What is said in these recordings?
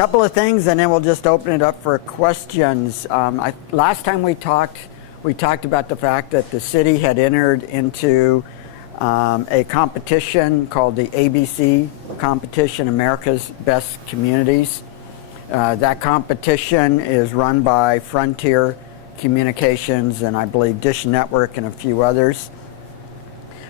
couple of things, and then we'll just open it up for questions. Last time we talked about the fact that the city had entered into a competition called the ABC competition, America's Best Communities. That competition is run by Frontier Communications and I believe Dish Network and a few others.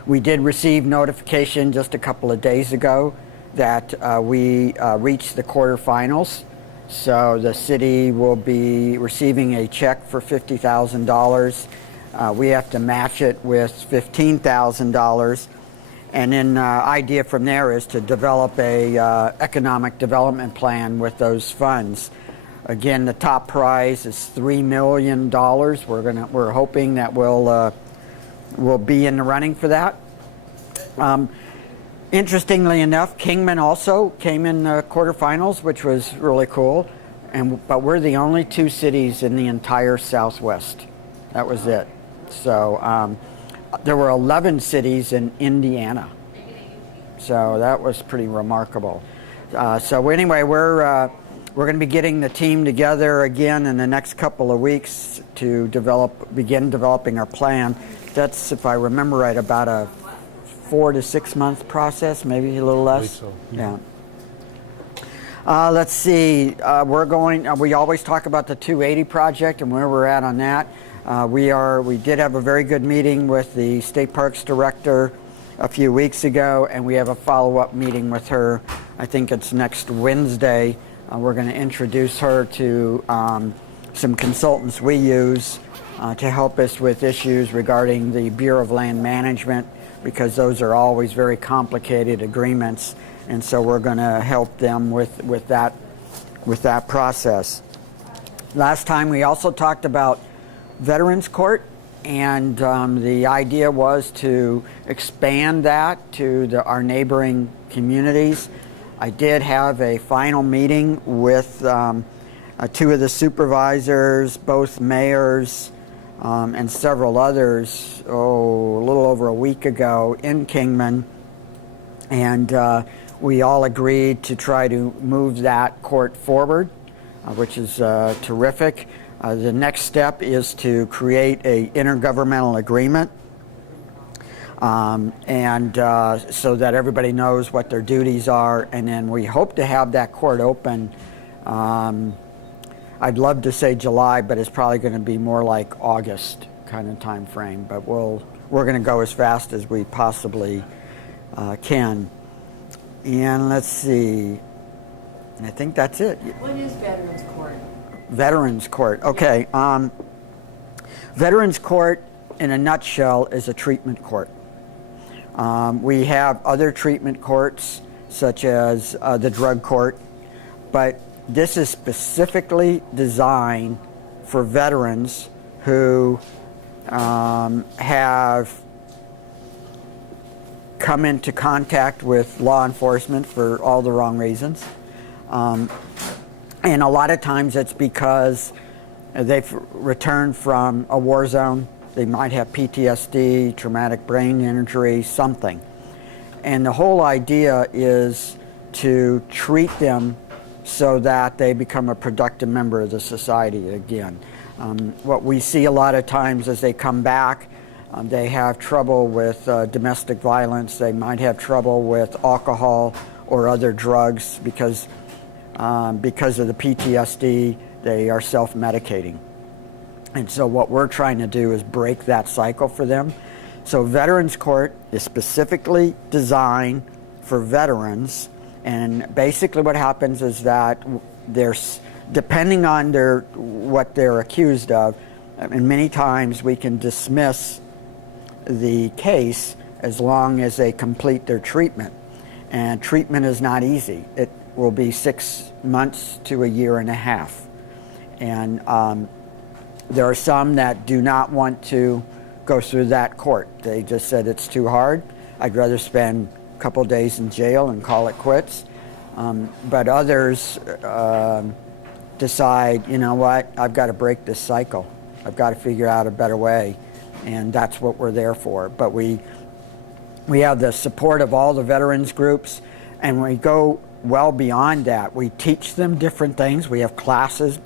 We did receive notification just a couple of days ago that we reached the quarterfinals. So the city will be receiving a check for $50,000. We have to match it with $15,000. And then idea from there is to develop a economic development plan with those funds. Again, the top prize is $3 million. We're hoping that we'll be in the running for that. Interestingly enough, Kingman also came in the quarterfinals, which was really cool. But we're the only two cities in the entire Southwest. That was it. So there were 11 cities in Indiana. So that was pretty remarkable. So anyway, we're going to be getting the team together again in the next couple of weeks to begin developing our plan. That's, if I remember right, about a 4 to 6 month process, maybe a little less. So. Yeah. Let's see. We always talk about the 280 project and where we're at on that. We did have a very good meeting with the State Parks Director a few weeks ago, and we have a follow-up meeting with her. I think it's next Wednesday. We're going to introduce her to some consultants we use to help us with issues regarding the Bureau of Land Management, because those are always very complicated agreements, and so we're going to help them with that process. Last time we also talked about Veterans Court, and the idea was to expand that to our neighboring communities. I did have a final meeting with two of the supervisors, both mayors, and several others, a little over a week ago in Kingman, and we all agreed to try to move that court forward, which is terrific. The next step is to create a intergovernmental agreement, and so that everybody knows what their duties are, and then we hope to have that court open. I'd love to say July, but it's probably going to be more like August kind of time frame. But we're going to go as fast as we possibly can. And let's see. I think that's it. What is Veterans Court? Veterans Court. Okay. Veterans Court, in a nutshell, is a treatment court. We have other treatment courts, such as the drug court, but this is specifically designed for veterans who have come into contact with law enforcement for all the wrong reasons. And a lot of times it's because they've returned from a war zone. They might have PTSD, traumatic brain injury, something. And the whole idea is to treat them so that they become a productive member of the society again. What we see a lot of times as they come back, they have trouble with domestic violence. They might have trouble with alcohol or other drugs because of the PTSD, they are self-medicating. And so what we're trying to do is break that cycle for them. So Veterans Court is specifically designed for veterans, and basically what happens is that depending on what they're accused of, and many times we can dismiss the case as long as they complete their treatment. And treatment is not easy. It will be 6 months to a year and a half. And there are some that do not want to go through that court. They just said it's too hard. I'd rather spend a couple days in jail and call it quits. But others decide, you know what, I've got to break this cycle. I've got to figure out a better way. And that's what we're there for. But we have the support of all the veterans groups, and we go well beyond that. We teach them different things. We have classes.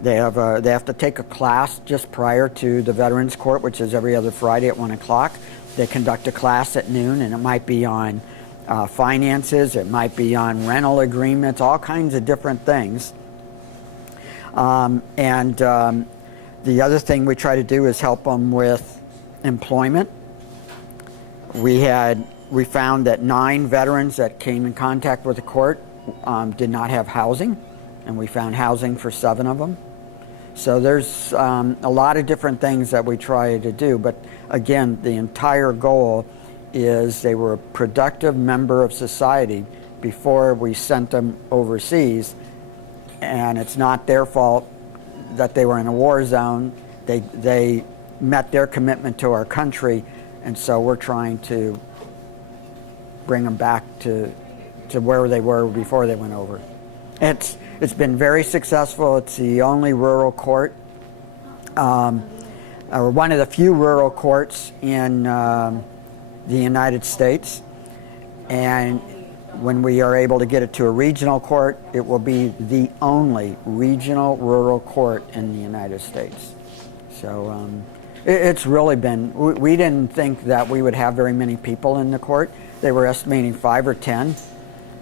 They have to take a class just prior to the Veterans Court, which is every other Friday at 1 o'clock. They conduct a class at noon, and it might be on finances, it might be on rental agreements, all kinds of different things. The other thing we try to do is help them with employment. We found that 9 veterans that came in contact with the court did not have housing, and we found housing for 7 of them. So there's a lot of different things that we try to do, but again, the entire goal is they were a productive member of society before we sent them overseas, and it's not their fault that they were in a war zone. They met their commitment to our country, and so we're trying to bring them back to where they were before they went over. It's been very successful. It's the only rural court, or one of the few rural courts in the United States, and when we are able to get it to a regional court, it will be the only regional rural court in the United States. So it's really been, we didn't think that we would have very many people in the court. They were estimating 5 or 10,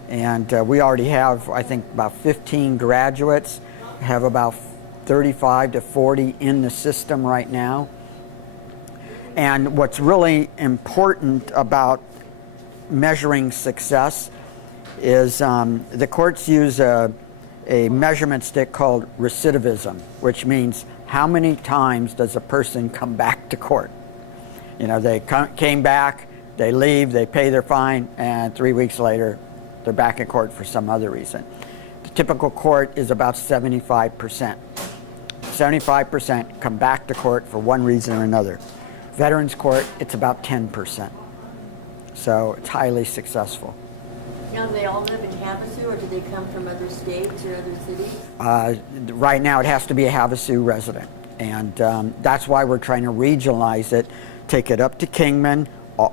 and we already have, I think, about 15 graduates, have about 35 to 40 in the system right now. And what's really important about measuring success is the courts use a measurement stick called recidivism, which means how many times does a person come back to court. You know, they came back, they leave, they pay their fine, and 3 weeks later they're back in court for some other reason. The typical court is about 75%. 75% come back to court for one reason or another. Veterans Court, it's about 10%. So it's highly successful. Now, do they all live in Havasu, or do they come from other states or other cities? Right now, it has to be a Havasu resident. And that's why we're trying to regionalize it, take it up to Kingman,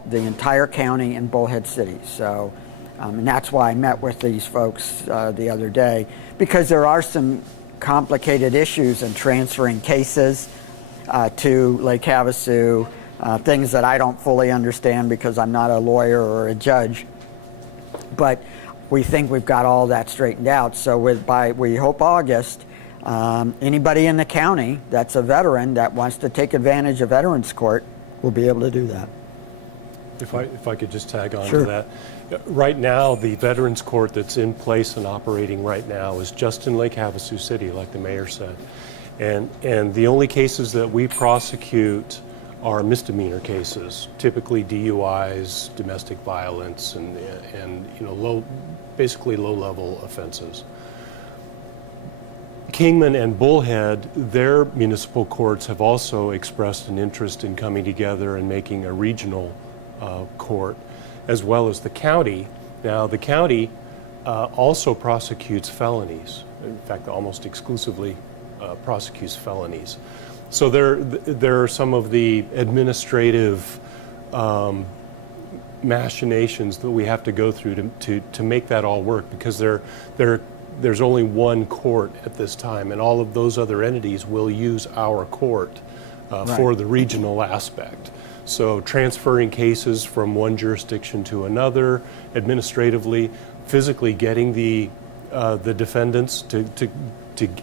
the entire county, and Bullhead City. So, and that's why I met with these folks the other day, because there are some complicated issues in transferring cases to Lake Havasu, things that I don't fully understand because I'm not a lawyer or a judge. But we think we've got all that straightened out. So we hope August, anybody in the county that's a veteran that wants to take advantage of Veterans Court will be able to do that. If I could just tag on Sure. to that. Right now, the Veterans Court that's in place and operating right now is just in Lake Havasu City, like the mayor said. And the only cases that we prosecute are misdemeanor cases, typically DUIs, domestic violence, and you know, basically low-level offenses. Kingman and Bullhead, their municipal courts have also expressed an interest in coming together and making a regional court, as well as the county. Now, the county also prosecutes felonies. In fact, almost exclusively prosecutes felonies. So there are some of the administrative machinations that we have to go through to make that all work, because there's only one court at this time, and all of those other entities will use our court for the regional aspect. So transferring cases from one jurisdiction to another, administratively, physically getting the defendants to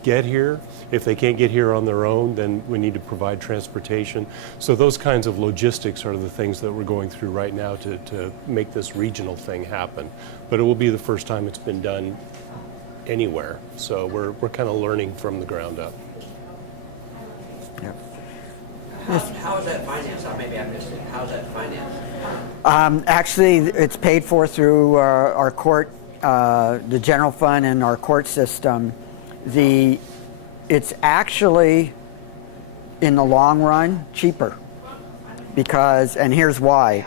get here. If they can't get here on their own, then we need to provide transportation. So those kinds of logistics are the things that we're going through right now to make this regional thing happen. But it will be the first time it's been done anywhere. So we're kind of learning from the ground up. Yep. How is that financed? Maybe I missed it. How is that financed? Actually, it's paid for through our court, the general fund and our court system. It's actually, in the long run, cheaper. Because, and here's why.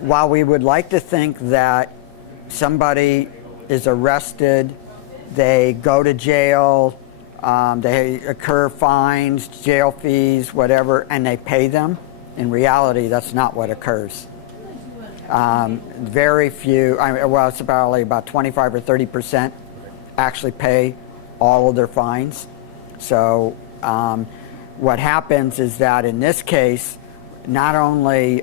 While we would like to think that somebody is arrested, they go to jail, they incur fines, jail fees, whatever, and they pay them, in reality, that's not what occurs. Very few, well, it's about 25 or 30% actually pay all of their fines. So what happens is that in this case, not only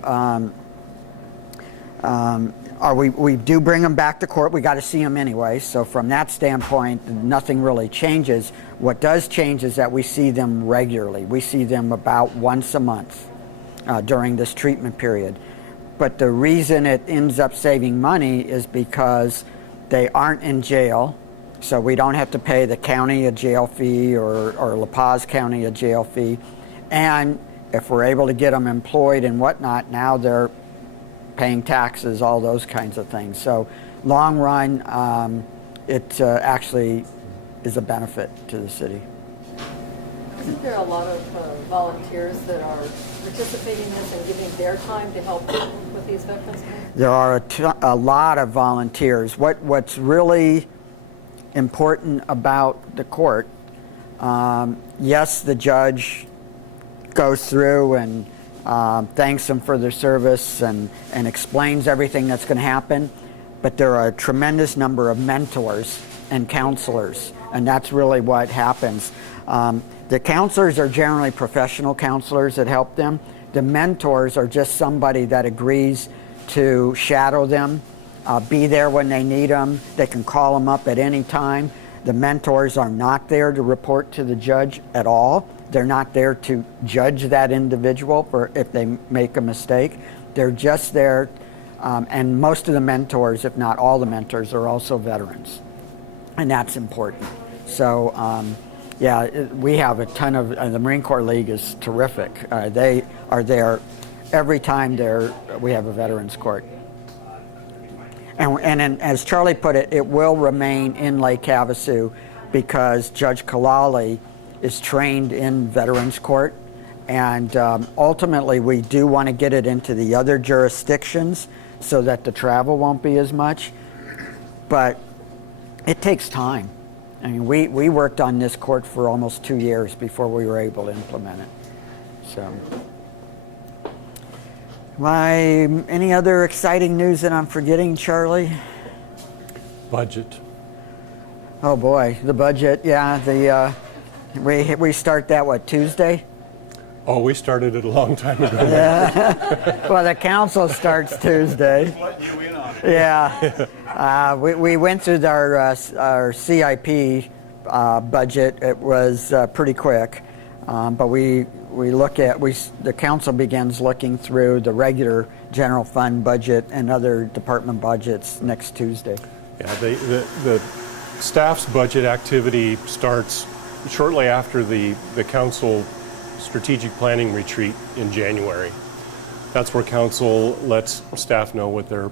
we do bring them back to court, we got to see them anyway. So from that standpoint, nothing really changes. What does change is that we see them regularly. We see them about once a month during this treatment period. But the reason it ends up saving money is because they aren't in jail, so we don't have to pay the county a jail fee or La Paz County a jail fee. And if we're able to get them employed and whatnot, now they're paying taxes, all those kinds of things. So long run, it actually is a benefit to the city. Isn't there a lot of volunteers that are participating in this and giving their time to help with these veterans? There are a lot of volunteers. What's really important about the court, yes, the judge goes through and thanks them for their service and explains everything that's going to happen, but there are a tremendous number of mentors and counselors, and that's really what happens. The counselors are generally professional counselors that help them. The mentors are just somebody that agrees to shadow them, be there when they need them. They can call them up at any time. The mentors are not there to report to the judge at all. They're not there to judge that individual for if they make a mistake. They're just there, and most of the mentors, if not all the mentors, are also veterans, and that's important. So, yeah, we have a ton of, the Marine Corps League is terrific. They are there every time we have a veterans court. And as Charlie put it, it will remain in Lake Havasu because Judge Kalali is trained in veterans court. And ultimately, we do want to get it into the other jurisdictions so that the travel won't be as much. But it takes time. I mean, we worked on this court for almost 2 years before we were able to implement it. So, any other exciting news that I'm forgetting, Charlie? Budget. Oh boy, the budget. Yeah, we start that Tuesday? Oh, we started it a long time ago. Yeah. Well, the council starts Tuesday. Yeah. We went through our CIP budget. It was pretty quick, but we look at the council begins looking through the regular general fund budget and other department budgets next Tuesday. Yeah, the staff's budget activity starts shortly after the council strategic planning retreat in January. That's where council lets staff know what their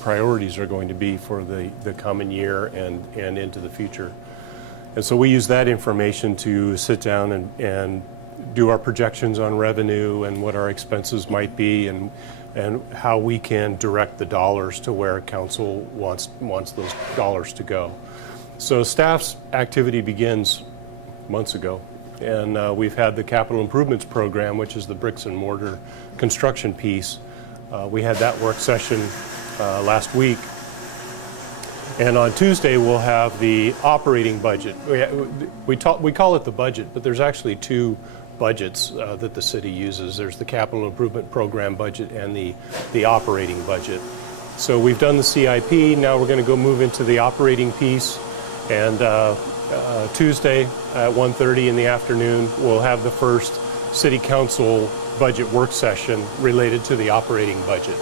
priorities are going to be for the coming year and into the future. And so we use that information to sit down and do our projections on revenue and what our expenses might be and how we can direct the dollars to where council wants those dollars to go. So staff's activity begins months ago. And we've had the capital improvements program, which is the bricks and mortar construction piece. We had that work session last week. And on Tuesday, we'll have the operating budget. We call it the budget, but there's actually two budgets that the city uses. There's the capital improvement program budget and the operating budget. So we've done the CIP. Now we're going to go move into the operating piece. And Tuesday at 1:30 in the afternoon, we'll have the first city council budget work session related to the operating budget.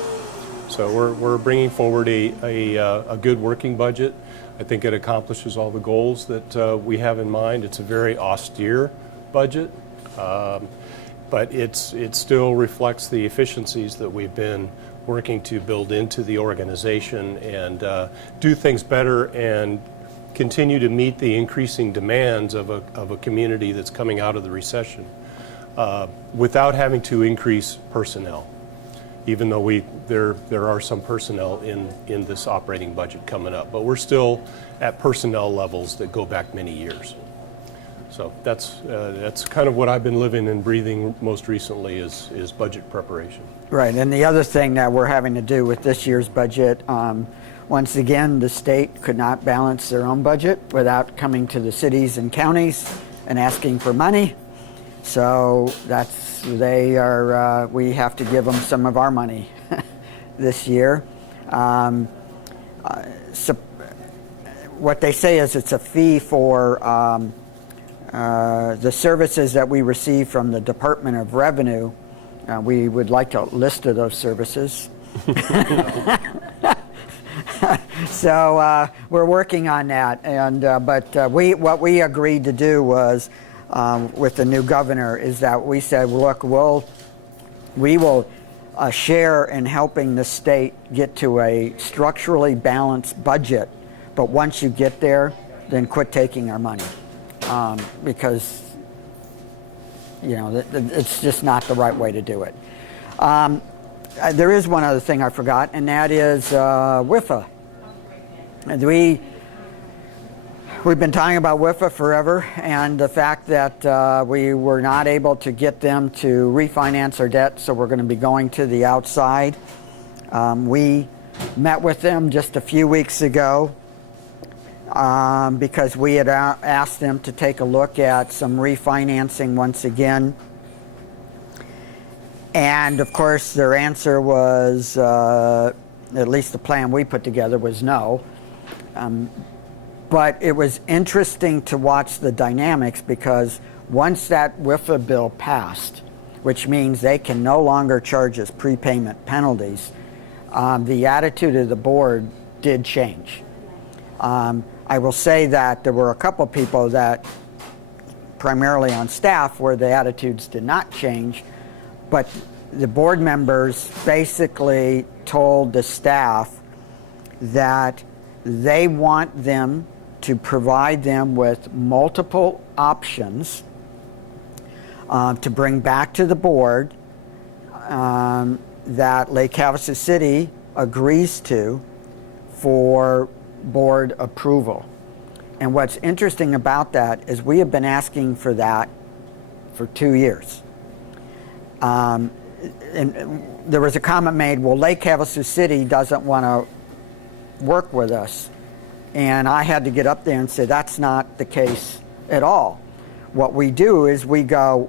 So we're bringing forward a good working budget. I think it accomplishes all the goals that we have in mind. It's a very austere budget, but it still reflects the efficiencies that we've been working to build into the organization and do things better and continue to meet the increasing demands of a community that's coming out of the recession without having to increase personnel, even though there are some personnel in this operating budget coming up. But we're still at personnel levels that go back many years. So that's kind of what I've been living and breathing most recently is budget preparation. Right, and the other thing that we're having to do with this year's budget, once again, the state could not balance their own budget without coming to the cities and counties and asking for money. So we have to give them some of our money this year. So what they say is it's a fee for the services that we receive from the Department of Revenue. We would like a list of those services. So we're working on that, and but what we agreed to do was with the new governor is that we said, look, we will share in helping the state get to a structurally balanced budget, but once you get there, then quit taking our money, because it's just not the right way to do it. There is one other thing I forgot, and that is WIFA. And we've been talking about WIFA forever, and the fact that we were not able to get them to refinance our debt, so we're going to be going to the outside. We met with them just a few weeks ago because we had asked them to take a look at some refinancing once again. And of course, their answer was, at least the plan we put together was no. But it was interesting to watch the dynamics, because once that WIFA bill passed, which means they can no longer charge us prepayment penalties, the attitude of the board did change. I will say that there were a couple people that, primarily on staff, where the attitudes did not change, but the board members basically told the staff that they want them to provide them with multiple options to bring back to the board that Lake Havasu City agrees to for board approval. And what's interesting about that is we have been asking for that for 2 years. And there was a comment made, well, Lake Havasu City doesn't want to work with us. And I had to get up there and say, that's not the case at all. What we do is we have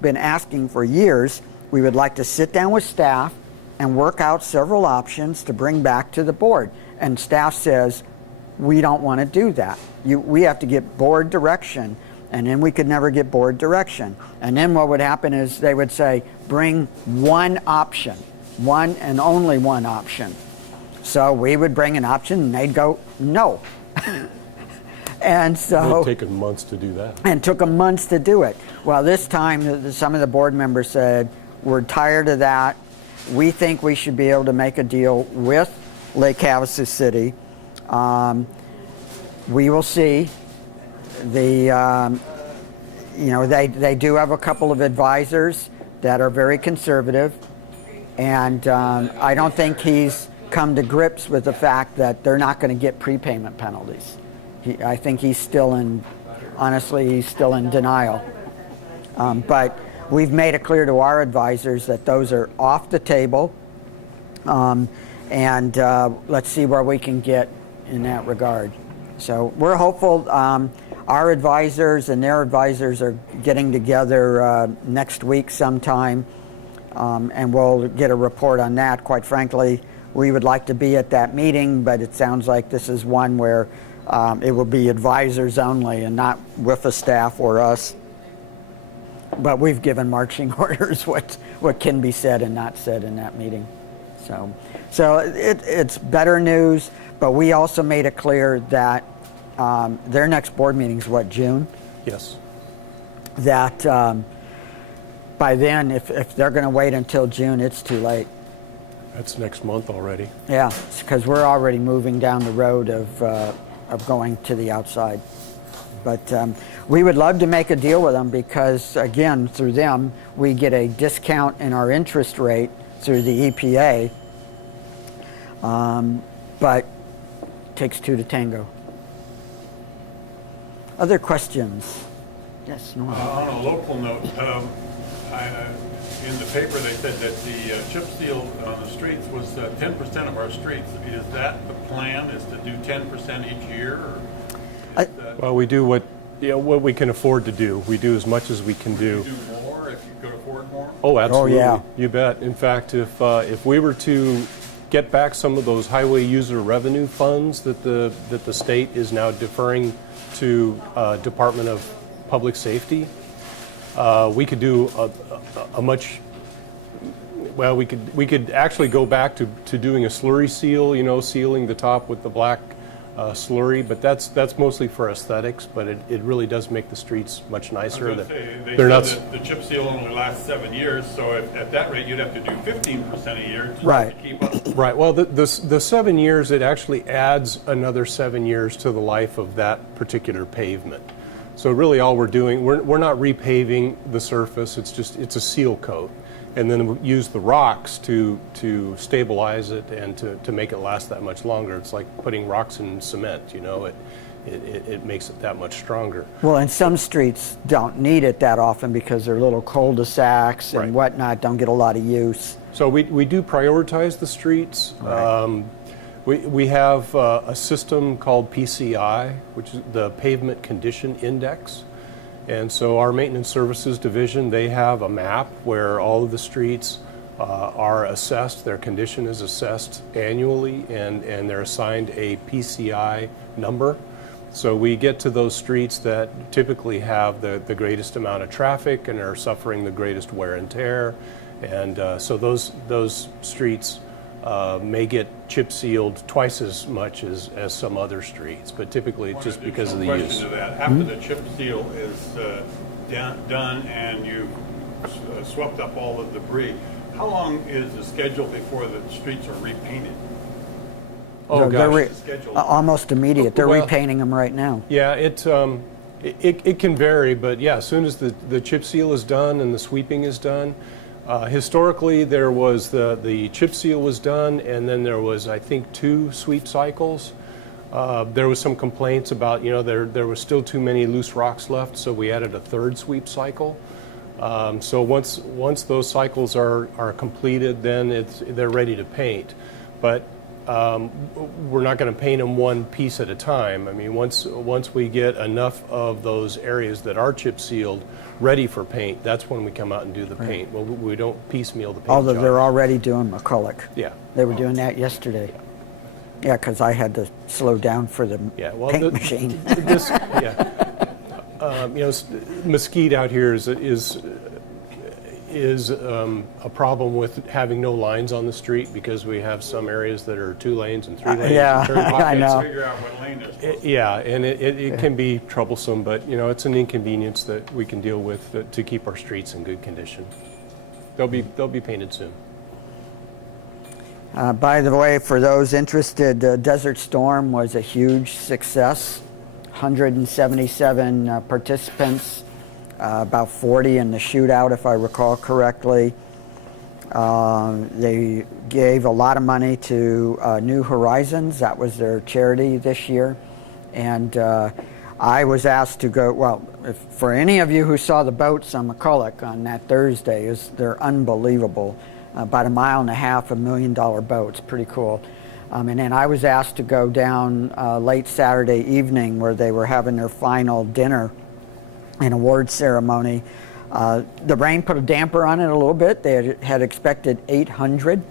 been asking for years, we would like to sit down with staff and work out several options to bring back to the board. And staff says, we don't want to do that. We have to get board direction. And then we could never get board direction. And then what would happen is they would say, bring one option, one and only one option. So we would bring an option and they'd go, no. And so... It's taken months to do that. And took them months to do it. Well, this time some of the board members said, we're tired of that. We think we should be able to make a deal with Lake Havasu City. We will see. They do have a couple of advisors that are very conservative, and I don't think he's come to grips with the fact that they're not going to get prepayment penalties. I think he's still in denial. But we've made it clear to our advisors that those are off the table, and let's see where we can get in that regard. So we're hopeful. Our advisors and their advisors are getting together next week sometime, and we'll get a report on that. Quite frankly, we would like to be at that meeting, but it sounds like this is one where it will be advisors only and not WIFA staff or us. But we've given marching orders what can be said and not said in that meeting. So it's better news, but we also made it clear that their next board meeting is June? Yes. That by then, if they're going to wait until June, it's too late. That's next month already. Yeah, because we're already moving down the road of going to the outside. But we would love to make a deal with them because, again, through them, we get a discount in our interest rate through the EPA. But it takes two to tango. Other questions? Yes, Norm. On a local note, in the paper they said that the chip seal on the streets was 10% of our streets. Is that the plan, is to do 10% each year? Or is that, Well, we do what we can afford to do. We do as much as we can do. do more if you could afford more? Oh, absolutely. yeah. You bet. In fact, if we were to get back some of those highway user revenue funds that the state is now deferring to Department of Public Safety, we could do a much. Well, we could actually go back to doing a slurry seal, sealing the top with the black slurry, but that's mostly for aesthetics. But it really does make the streets much nicer. I was gonna say, they They're said not. that the chip seal only lasts 7 years, so at that rate you'd have to do 15% a year to Right. keep up. Right. Well, the 7 years, it actually adds another 7 years to the life of that particular pavement. So really, all we're doing, we're not repaving the surface. It's a seal coat, and then we use the rocks to stabilize it and to make it last that much longer. It's like putting rocks in cement. It makes it that much stronger. Well, and some streets don't need it that often because they're little cul-de-sacs and Right. whatnot, don't get a lot of use. So we do prioritize the streets. Right. We have a system called PCI, which is the Pavement Condition Index. And so our Maintenance Services Division, they have a map where all of the streets are assessed, their condition is assessed annually, and they're assigned a PCI number. So we get to those streets that typically have the greatest amount of traffic and are suffering the greatest wear and tear. And so those streets may get chip sealed twice as much as some other streets, but typically One just because of the additional use. question to that. After the chip seal is done and you've swept up all the debris, how long is the schedule before the streets are repainted? Oh They're gosh. Schedule. almost immediate. They're Well- repainting them right now. Yeah, it can vary, but yeah, as soon as the chip seal is done and the sweeping is done, historically there was the chip seal was done, and then there was, I think, 2 sweep cycles. There was some complaints about there was still too many loose rocks left, so we added a 3rd sweep cycle. So once those cycles are completed, then they're ready to paint, but. We're not going to paint them one piece at a time. I mean, once we get enough of those areas that are chip sealed ready for paint, that's when we come out and do the paint. Well, we don't piecemeal the paint Although job. they're already doing acrylic. Yeah. They were doing that yesterday. Yeah, because I had to slow down for the Yeah, well, paint machine. Mesquite out here is a problem with having no lines on the street because we have some areas that are 2 lanes and 3 lanes. yeah, and turn I pockets. know. Figure out what lane is supposed to Yeah, and it can be troublesome, but it's an inconvenience that we can deal with to keep our streets in good condition. They'll be painted soon. By the way, for those interested, Desert Storm was a huge success. 177 participants, about 40 in the shootout, if I recall correctly. They gave a lot of money to New Horizons. That was their charity this year. And I was asked to go, well, for any of you who saw the boats on McCulloch on that Thursday, they're unbelievable. About 1.5 miles, $1 million boats, pretty cool. And then I was asked to go down late Saturday evening where they were having their final dinner and award ceremony. The rain put a damper on it a little bit. They had expected 800,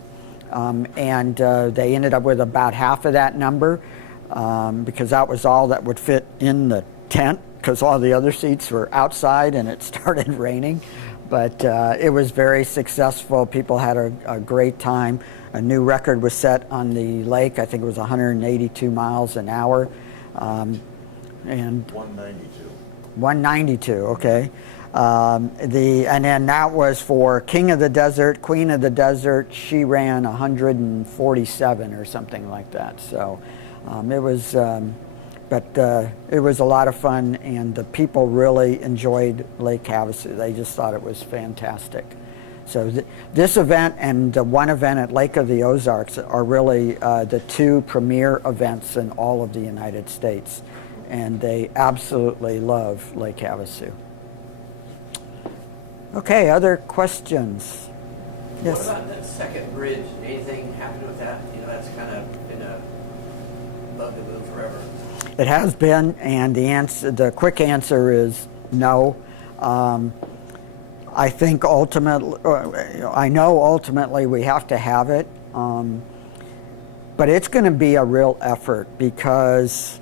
and they ended up with about half of that number because that was all that would fit in the tent because all the other seats were outside and it started raining. But it was very successful. People had a great time. A new record was set on the lake. I think it was 182 miles an hour. And 192. 192, okay. And then that was for King of the Desert, Queen of the Desert. She ran 147 or something like that. So it was a lot of fun, and the people really enjoyed Lake Havasu. They just thought it was fantastic. So this event and the one event at Lake of the Ozarks are really the 2 premier events in all of the United States. and they absolutely love Lake Havasu. Okay, other questions? Yes. What about that second bridge? Anything happened with that? You know, that's kind of been a bugaboo forever. It has been, and the quick answer is no. I think ultimately, I know ultimately we have to have it, but it's going to be a real effort because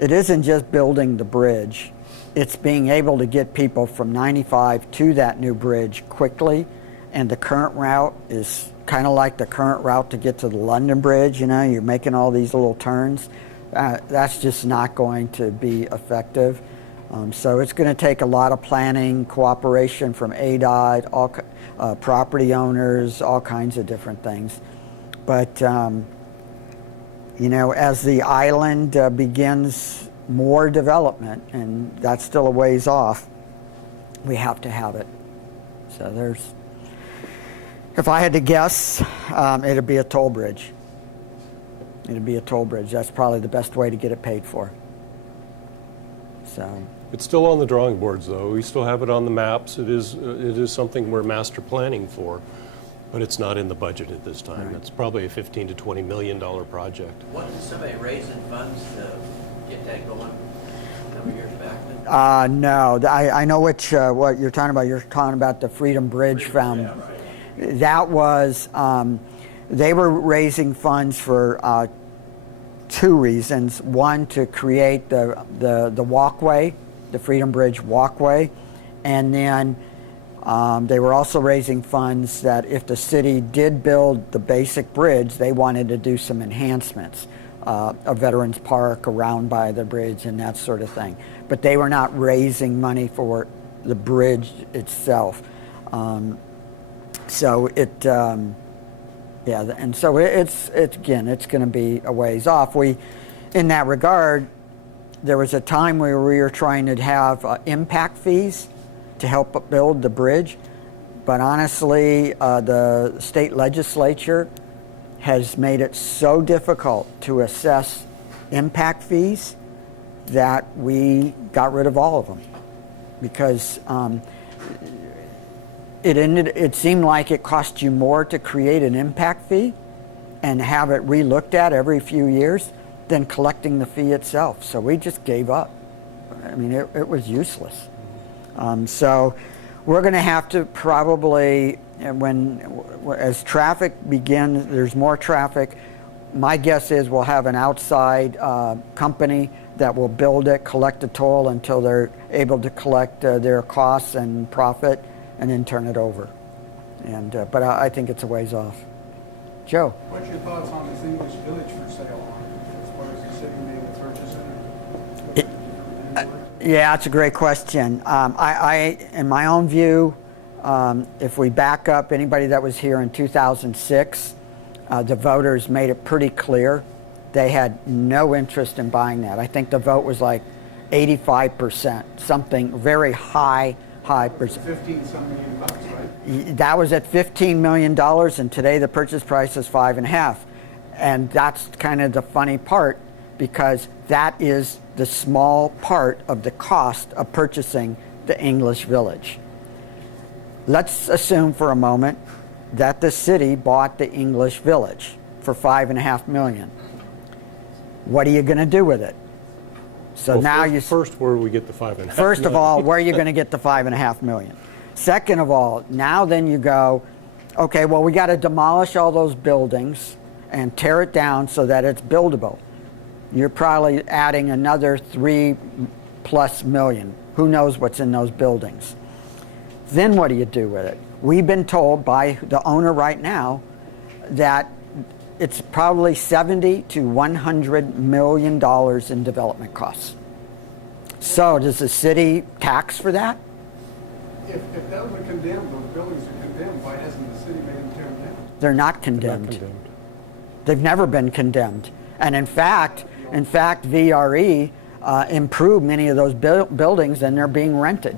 it isn't just building the bridge. It's being able to get people from 95 to that new bridge quickly, and the current route is kind of like the current route to get to the London Bridge. You know, you're making all these little turns. That's just not going to be effective. So it's going to take a lot of planning, cooperation from ADOT, all property owners, all kinds of different things. But you know, as the island begins more development, and that's still a ways off, we have to have it. So there's, if I had to guess, it'd be a toll bridge. It'd be a toll bridge. That's probably the best way to get it paid for. So It's still on the drawing boards, though. We still have it on the maps. It is something we're master planning for, but it's not in the budget at this time. Right. It's probably a $15 to $20 million project. Wasn't somebody raising funds to get that going a number of years back? no, I know what you're talking about. You're talking about the Freedom Bridge Foundation. That was, they were raising funds for two reasons. One, to create the walkway, the Freedom Bridge walkway, and then they were also raising funds that if the city did build the basic bridge, they wanted to do some enhancements, a Veterans Park around by the bridge and that sort of thing. But they were not raising money for the bridge itself. So it, yeah, and so it's again, it's going to be a ways off. In that regard, there was a time where we were trying to have impact fees to help build the bridge, but honestly, the state legislature has made it so difficult to assess impact fees that we got rid of all of them because it seemed like it cost you more to create an impact fee and have it re-looked at every few years than collecting the fee itself. So we just gave up. I mean, it was useless. So we're going to have to probably, as traffic begins, there's more traffic, my guess is we'll have an outside company that will build it, collect the toll until they're able to collect their costs and profit, and then turn it over. And but I think it's a ways off. Joe? What's your thoughts on this English village for sale, as far as the city being able to purchase it? Yeah, that's a great question. In my own view, if we back up anybody that was here in 2006, the voters made it pretty clear they had no interest in buying that. I think the vote was like 85%, something very high percent. 15-some million bucks, right? That was at $15 million, and today the purchase price is $5.5 million. And that's kind of the funny part, because that is the small part of the cost of purchasing the English Village. Let's assume for a moment that the city bought the English Village for $5.5 million. What are you going to do with it? So Well, now first, where do we get the 5.5? First of all, where are you going to get the $5.5 million? Second of all, now then you go, okay, well, we got to demolish all those buildings and tear it down so that it's buildable. You're probably adding another $3+ million. Who knows what's in those buildings? Then what do you do with it? We've been told by the owner right now that it's probably $70 to $100 million in development costs. So does the city tax for that? If that were condemned, those buildings are condemned, why hasn't the city made them tear them down? They're not condemned. They've never been condemned. And in fact, VRE improved many of those buildings, and they're being rented.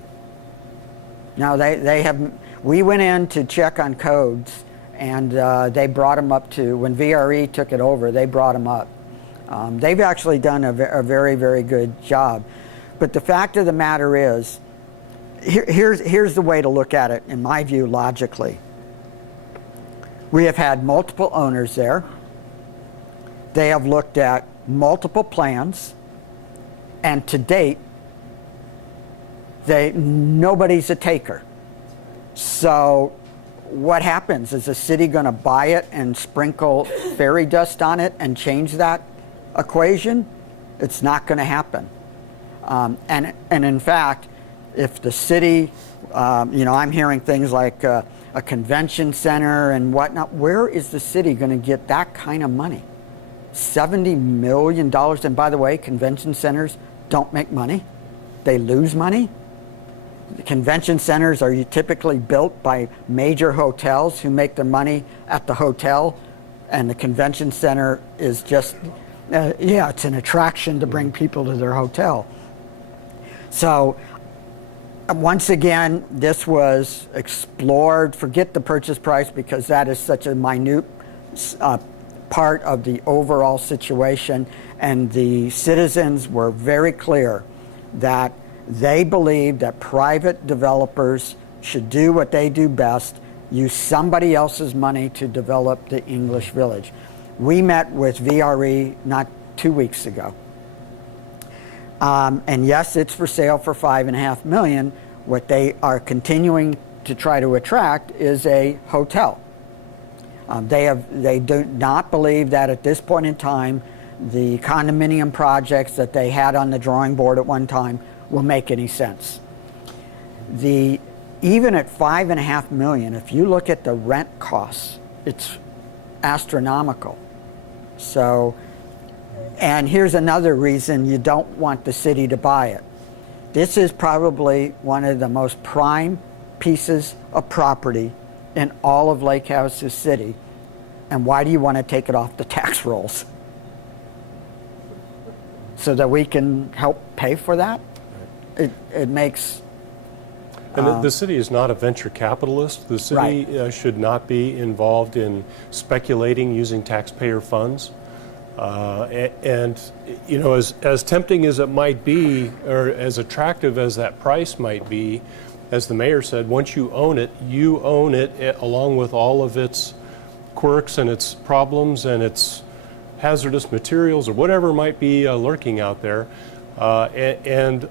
Now they have. We went in to check on codes, and they brought them up to, when VRE took it over, they brought them up They've actually done a very, very good job. But the fact of the matter is, here's the way to look at it, in my view, logically. We have had multiple owners there. They have looked at multiple plans, and to date, nobody's a taker. So what happens? Is the city going to buy it and sprinkle fairy dust on it and change that equation? It's not going to happen. And in fact, if the city, I'm hearing things like a convention center and whatnot, where is the city going to get that kind of money? $70 million. And by the way, convention centers don't make money. They lose money. The convention centers are typically built by major hotels who make their money at the hotel, and the convention center is just, it's an attraction to bring people to their hotel. So once again, this was explored. Forget the purchase price, because that is such a minute part of the overall situation, and the citizens were very clear that they believe that private developers should do what they do best, use somebody else's money to develop the English Village. We met with VRE not 2 weeks ago. And yes, it's for sale for $5.5 million. What they are continuing to try to attract is a hotel. They do not believe that at this point in time, the condominium projects that they had on the drawing board at one time will make any sense. Even at $5.5 million, if you look at the rent costs, it's astronomical. So, and here's another reason you don't want the city to buy it. This is probably one of the most prime pieces of property in all of Lake Havasu City. And why do you want to take it off the tax rolls? So that we can help pay for that? It makes... And the city is not a venture capitalist. The city should not be involved in speculating using taxpayer funds. And as tempting as it might be, or as attractive as that price might be, as the mayor said, once you own it along with all of its quirks and its problems and its hazardous materials or whatever might be lurking out there. And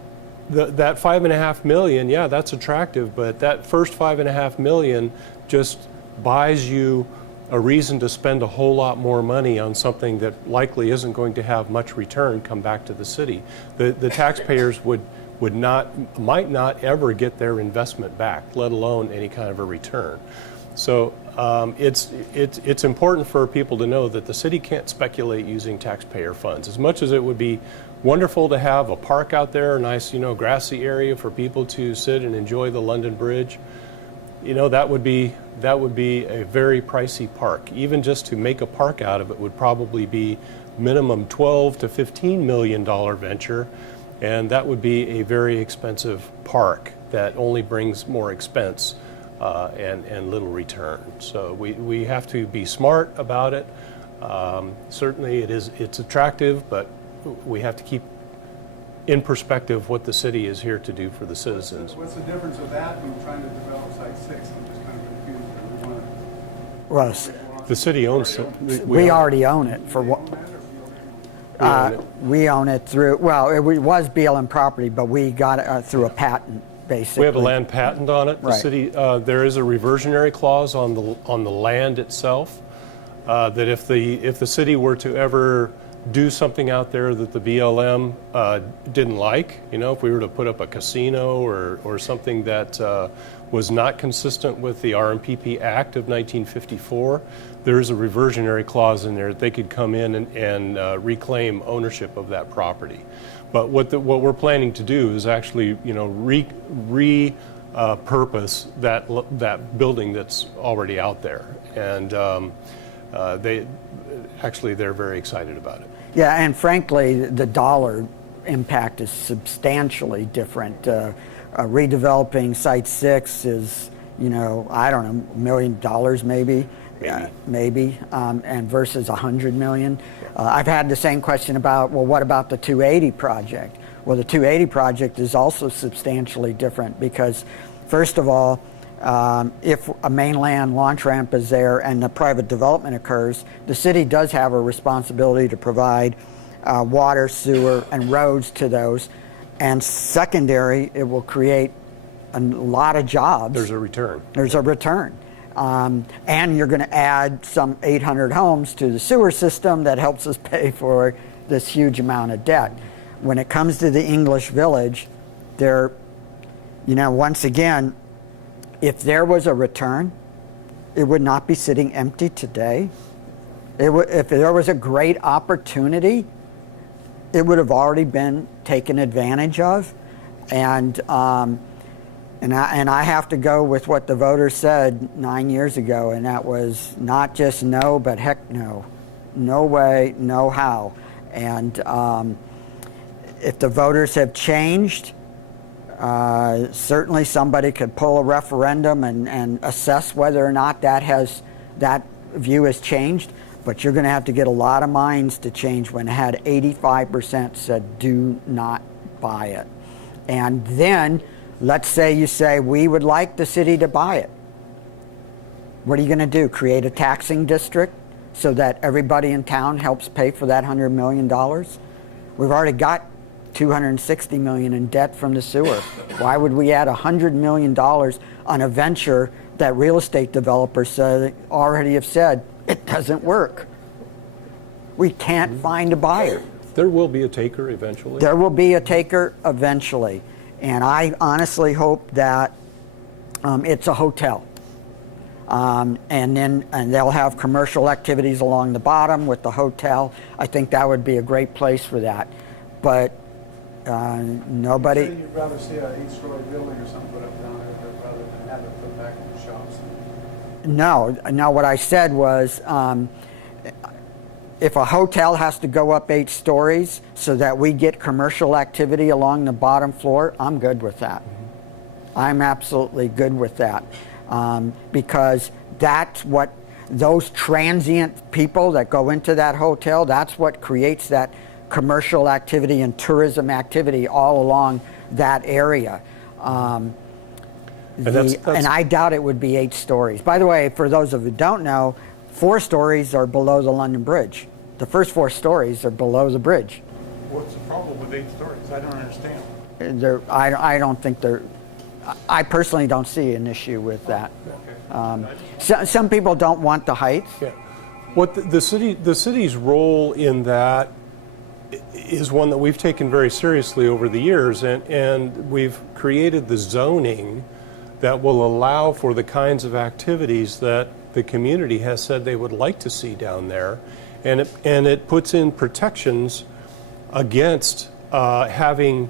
that $5.5 million, yeah, that's attractive, but that first $5.5 million just buys you a reason to spend a whole lot more money on something that likely isn't going to have much return come back to the city. The taxpayers might not ever get their investment back, let alone any kind of a return. So it's important for people to know that the city can't speculate using taxpayer funds. As much as it would be wonderful to have a park out there, a nice, grassy area for people to sit and enjoy the London Bridge, that would be a very pricey park. Even just to make a park out of it would probably be minimum $12 to $15 million venture, and that would be a very expensive park that only brings more expense and little return. So we have to be smart about it. Certainly it's attractive, but we have to keep in perspective what the city is here to do for the citizens. What's the difference of that and trying to develop Site 6? I'm just kind of confused. We want Well, The city owns it. we already own it for what? We own it through, well, it was BLM property, but we got it through a patent, basically. We have a land patent on it. The Right. city, there is a reversionary clause on the land itself, that if the city were to ever do something out there that the BLM didn't like, if we were to put up a casino or something that was not consistent with the RMPP Act of 1954, there is a reversionary clause in there that they could come in and reclaim ownership of that property. But what we're planning to do is actually, repurpose that building that's already out there, and they're very excited about it. Yeah, and frankly, the dollar impact is substantially different. Redeveloping Site 6 is, I don't know, $1 million maybe. maybe, and versus 100 million. I've had the same question about, well, what about the 280 project? Well, the 280 project is also substantially different because, first of all, if a mainland launch ramp is there and the private development occurs, the city does have a responsibility to provide water, sewer, and roads to those. And secondary, it will create a lot of jobs. There's a return. There's a return. And you're going to add some 800 homes to the sewer system that helps us pay for this huge amount of debt. When it comes to the English Village, there, once again, if there was a return, it would not be sitting empty today. If there was a great opportunity, it would have already been taken advantage of. And I have to go with what the voters said 9 years ago, and that was not just no, but heck no. No way, no how. And if the voters have changed, certainly somebody could pull a referendum and assess whether or not that view has changed. But you're going to have to get a lot of minds to change when it had 85% said do not buy it. And then let's say you say we would like the city to buy it. What are you going to do? Create a taxing district so that everybody in town helps pay for that $100 million? We've already got $260 million in debt from the sewer. Why would we add $100 million on a venture that real estate developers already have said it doesn't work? We can't find a buyer. There will be a taker eventually. There will be a taker eventually. And I honestly hope that it's a hotel. And they'll have commercial activities along the bottom with the hotel. I think that would be a great place for that. But nobody. You said you'd rather see an 8-story building or something put up down there rather than have it put back in the shops. No, what I said was if a hotel has to go up 8 stories so that we get commercial activity along the bottom floor, I'm good with that. I'm absolutely good with that. Because that's what those transient people that go into that hotel, that's what creates that commercial activity and tourism activity all along that area. And I doubt it would be 8 stories. By the way, for those of you who don't know, 4 stories are below the London Bridge. The first 4 stories are below the bridge. What's the problem with 8 stories? I don't understand. I don't think I personally don't see an issue with that. Some people don't want the height. Yeah. What the city's role in that is one that we've taken very seriously over the years, and we've created the zoning that will allow for the kinds of activities that the community has said they would like to see down there, and it puts in protections against having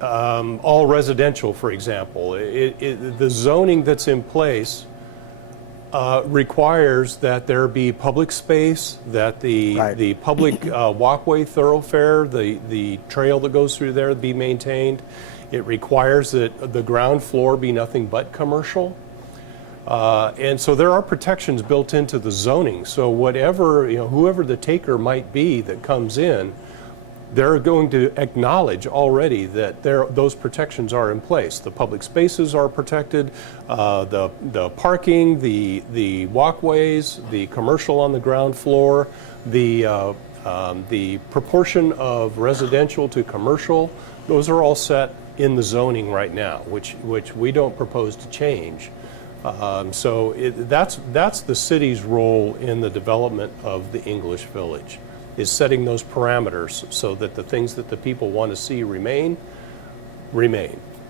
all residential, for example. The zoning that's in place requires that there be public space, that the public walkway thoroughfare, the trail that goes through there be maintained. It requires that the ground floor be nothing but commercial. And so there are protections built into the zoning. So whoever the taker might be that comes in, they're going to acknowledge already that those protections are in place. The public spaces are protected, the parking, the walkways, the commercial on the ground floor, the proportion of residential to commercial. Those are all set in the zoning right now, which we don't propose to change. So that's the city's role in the development of the English Village, is setting those parameters so that the things that the people want to see remain.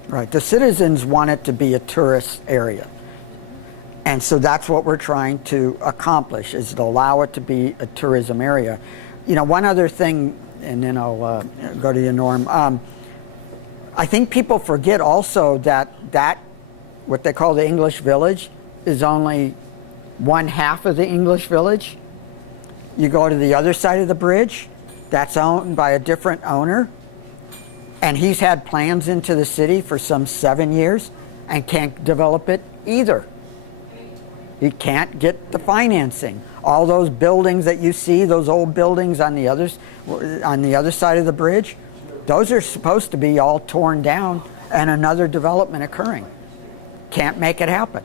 Right. The citizens want it to be a tourist area. And so that's what we're trying to accomplish, is to allow it to be a tourism area. One other thing, and then I'll go to you, Norm. I think people forget also that what they call the English Village is only one half of the English Village. You go to the other side of the bridge, that's owned by a different owner, and he's had plans into the city for some 7 years and can't develop it either. He can't get the financing. All those buildings that you see, those old buildings on the other side of the bridge, those are supposed to be all torn down and another development occurring. Can't make it happen.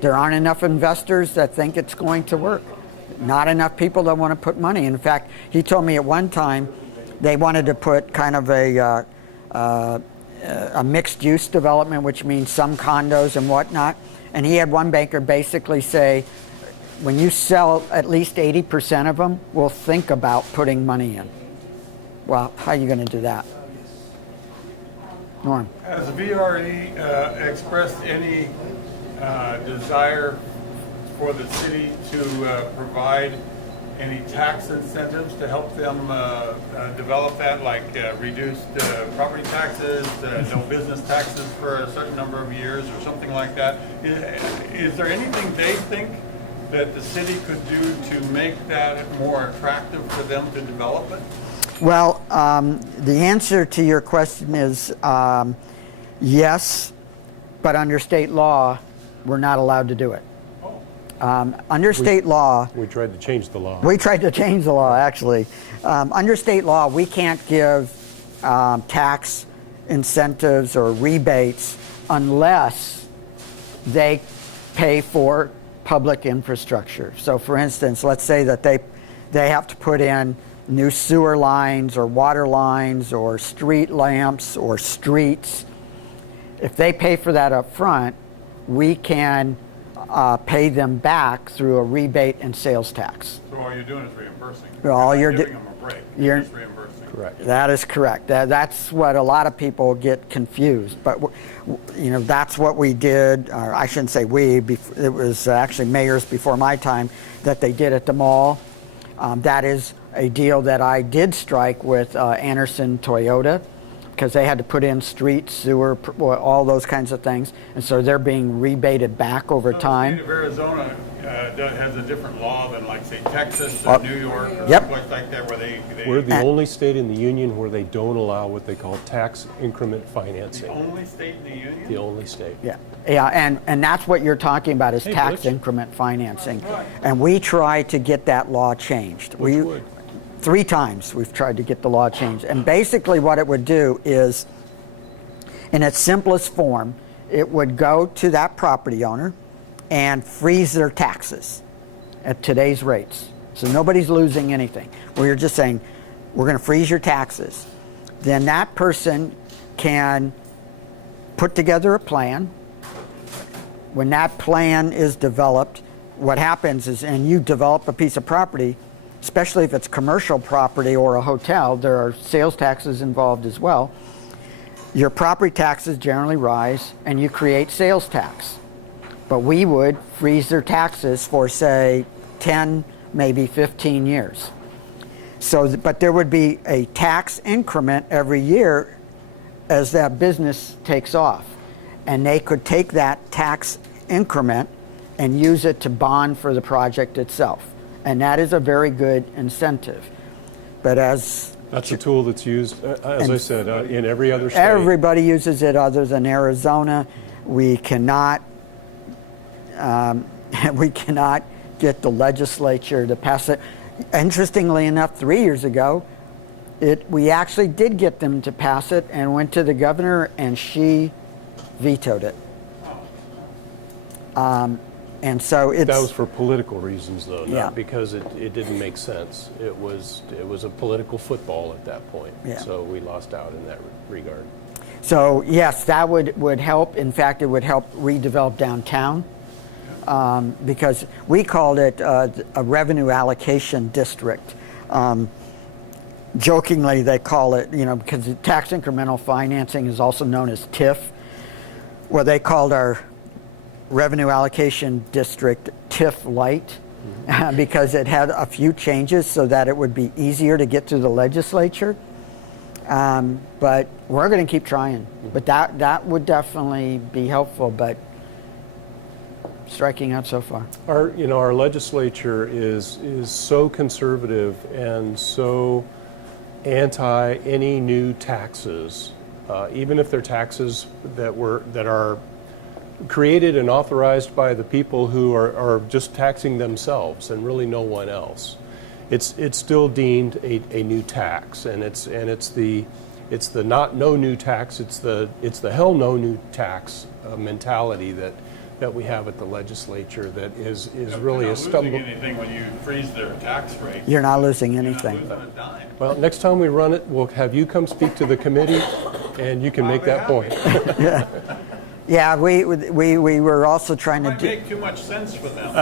There aren't enough investors that think it's going to work. Not enough people that want to put money. In fact, he told me at one time they wanted to put kind of a mixed-use development, which means some condos and whatnot. And he had one banker basically say, when you sell at least 80% of them, we'll think about putting money in. Well, how are you going to do that? Norm. Has VRE expressed any desire for the city to provide any tax incentives to help them develop that, like reduced property taxes, no business taxes for a certain number of years or something like that? Is there anything they think that the city could do to make that more attractive for them to develop it? Well, the answer to your question is yes, but under state law, we're not allowed to do it. Under state law, We tried to change the law. we tried to change the law actually. Under state law, we can't give tax incentives or rebates unless they pay for public infrastructure. So for instance, let's say that they have to put in new sewer lines or water lines or street lamps or streets. If they pay for that up front, we can pay them back through a rebate and sales tax. So all you're doing is reimbursing. All you're giving them a break. you're- You're just reimbursing. Correct. That is correct. That's what a lot of people get confused. But that's what we did. Or I shouldn't say we. It was actually mayors before my time that they did at the mall. That is a deal that I did strike with Anderson Toyota, because they had to put in street, sewer, all those kinds of things, and so they're being rebated back over time. The state of Arizona has a different law than, like, say, Texas or New York or Yep. someplace like that, where they We're the only state in the union where they don't allow what they call tax increment the financing. only state in the union. The only state. Yeah, and that's what you're talking about is Hey, tax Butch. increment financing, and we try to get that law changed. Which would? 3 times we've tried to get the law changed, and basically what it would do is, in its simplest form, it would go to that property owner and freeze their taxes at today's rates. So nobody's losing anything. We're just saying, we're going to freeze your taxes. Then that person can put together a plan. When that plan is developed, what happens is, and you develop a piece of property, especially if it's commercial property or a hotel, there are sales taxes involved as well. Your property taxes generally rise and you create sales tax. But we would freeze their taxes for, say, 10, maybe 15 years. So, but there would be a tax increment every year as that business takes off. And they could take that tax increment and use it to bond for the project itself. And that is a very good incentive. But as That's a tool that's used, as I said, in every other state. everybody uses it other than Arizona, we cannot get the legislature to pass it. Interestingly enough, 3 years ago, we actually did get them to pass it and went to the governor and she vetoed it. And so it's... That was for political reasons, though, Yeah. not because it didn't make sense. It was a political football at that point. Yeah. So we lost out in that regard. So yes, that would help. In fact, it would help redevelop downtown because we called it a revenue allocation district. Jokingly, they call it, because tax incremental financing is also known as TIF. Well, they called our revenue allocation district TIF Light because it had a few changes so that it would be easier to get through the legislature. But we're going to keep trying. But that would definitely be helpful, but striking out so far. Our legislature is so conservative and so anti any new taxes, even if they're taxes that are created and authorized by the people who are just taxing themselves and really no one else. It's still deemed a new tax, and it's the not no new tax. It's the hell no new tax mentality that we have at the legislature that is really a They're stumble. not losing anything when you freeze their tax rate. You're not losing You're anything. not losing a dime. Well, next time we run it, we'll have you come speak to the committee, and you can make that point. Yeah, we were also trying to Might do. make too much sense for them.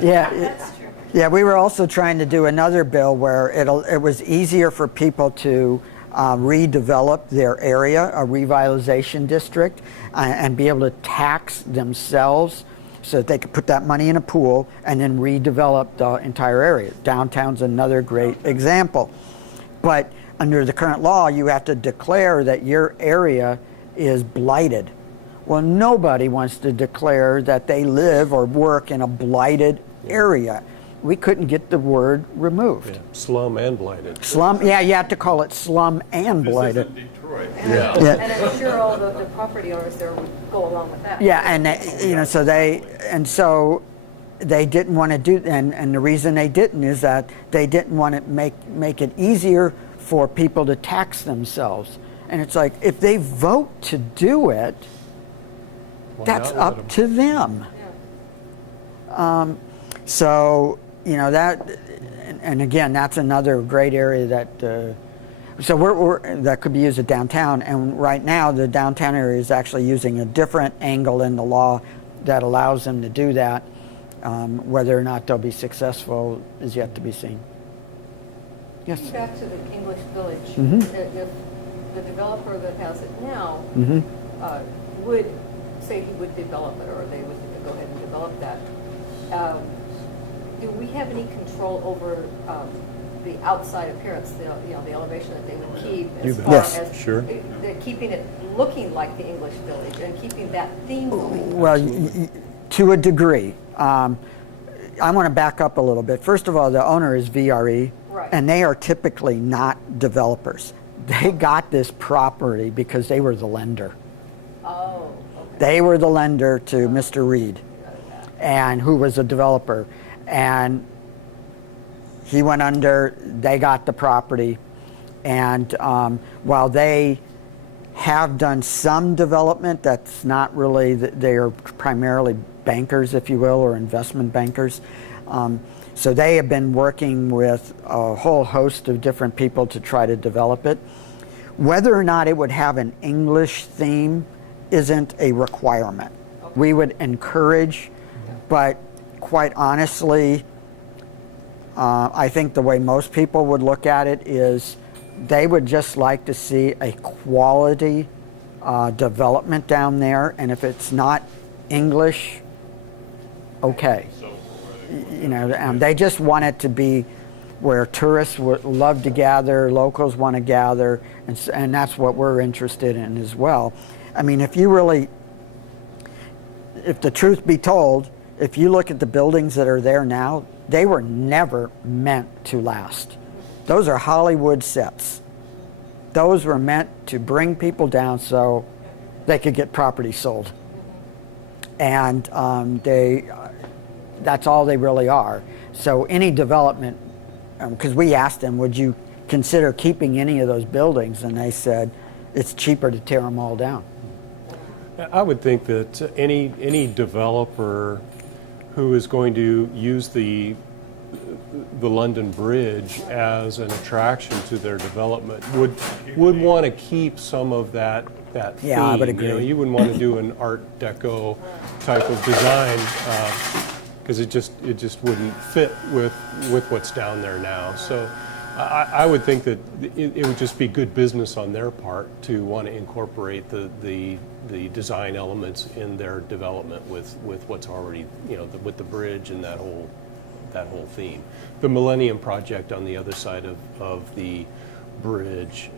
Yeah, That's true. yeah, we were also trying to do another bill where it was easier for people to redevelop their area, a revitalization district, and be able to tax themselves so that they could put that money in a pool and then redevelop the entire area. Downtown's another great example. But under the current law, you have to declare that your area is blighted. Well, nobody wants to declare that they live or work in a blighted area. We couldn't get the word removed. Yeah, slum and blighted. Slum, yeah, you have to call it slum and This blighted. isn't Detroit. And I'm sure all the property owners there would go along with that. Yeah, and so they didn't want to do, and the reason they didn't is that they didn't want to make it easier for people to tax themselves. And it's like, if they vote to do it, Why that's not let up to them. Yeah. So, that, and again, that's another great area that, so that could be used at downtown. And right now, the downtown area is actually using a different angle in the law that allows them to do that. Whether or not they'll be successful is yet to be seen. Yes. Getting back to the English Village, Mhm. if the developer that has it now Mm-hmm. would say he would develop it, or they would go ahead and develop that, do we have any control over the outside appearance, the elevation that they would keep You as bet. far Yes. as Sure. keeping it looking like the English Village and keeping that theme going? Well, to a degree. I want to back up a little bit. First of all, the owner is VRE, Right. and they are typically not developers. They got this property because they were the lender. Oh, okay. They were the lender to Mr. Reed, and who was a developer. And he went under, they got the property. And while they have done some development, that's not really, they are primarily bankers, if you will, or investment bankers. So they have been working with a whole host of different people to try to develop it. Whether or not it would have an English theme isn't a requirement. We would encourage, but quite honestly, I think the way most people would look at it is they would just like to see a quality development down there, and if it's not English, okay. They just want it to be where tourists would love to gather, locals want to gather, and that's what we're interested in as well. I mean, if the truth be told, if you look at the buildings that are there now, they were never meant to last. Those are Hollywood sets. Those were meant to bring people down so they could get property sold. And that's all they really are. So any development, because we asked them, would you consider keeping any of those buildings? And they said, it's cheaper to tear them all down. I would think that any developer who is going to use the London Bridge as an attraction to their development would want to keep some of that theme. Yeah, I would agree. You wouldn't want to do an Art Deco type of design because it just wouldn't fit with what's down there now. So I would think that it would just be good business on their part to want to incorporate the design elements in their development with what's already, with the bridge and that whole theme. The Millennium Project on the other side of the bridge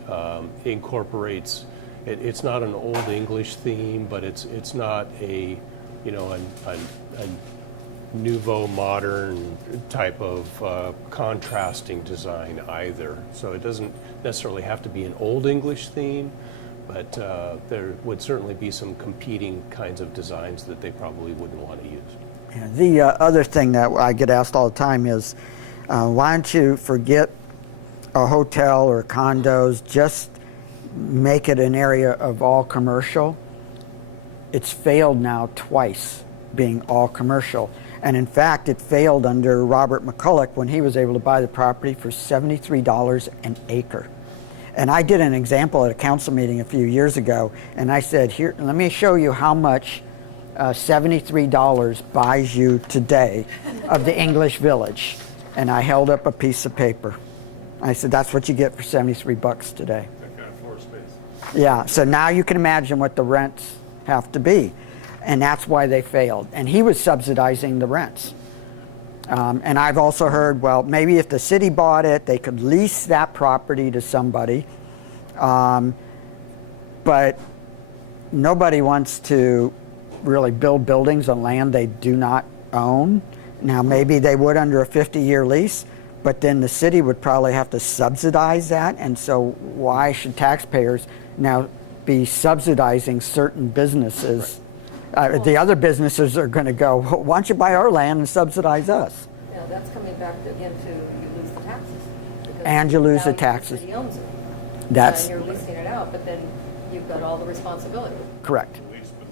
incorporates. It's not an old English theme, but it's not a nouveau modern type of contrasting design either. So it doesn't necessarily have to be an old English theme, but there would certainly be some competing kinds of designs that they probably wouldn't want to use. Yeah, the other thing that I get asked all the time is, why don't you forget a hotel or condos, just make it an area of all commercial? It's failed now twice being all commercial. And in fact, it failed under Robert McCulloch when he was able to buy the property for $73 an acre. And I did an example at a council meeting a few years ago, and I said, here, let me show you how much $73 buys you today of the English Village. And I held up a piece of paper. I said, that's what you get for 73 bucks today. That kind of floor space. Yeah, so now you can imagine what the rents have to be. And that's why they failed. And he was subsidizing the rents. And I've also heard, well, maybe if the city bought it, they could lease that property to somebody. But nobody wants to really build buildings on land they do not own. Now, maybe they would under a 50-year lease, but then the city would probably have to subsidize that. And so why should taxpayers now be subsidizing certain businesses? The other businesses are going to go, well, why don't you buy our land and subsidize us? Yeah, that's coming back again to you lose the taxes. because And you lose the now taxes. The city owns it. That's And you're leasing it out, but then you've got all the responsibility. correct.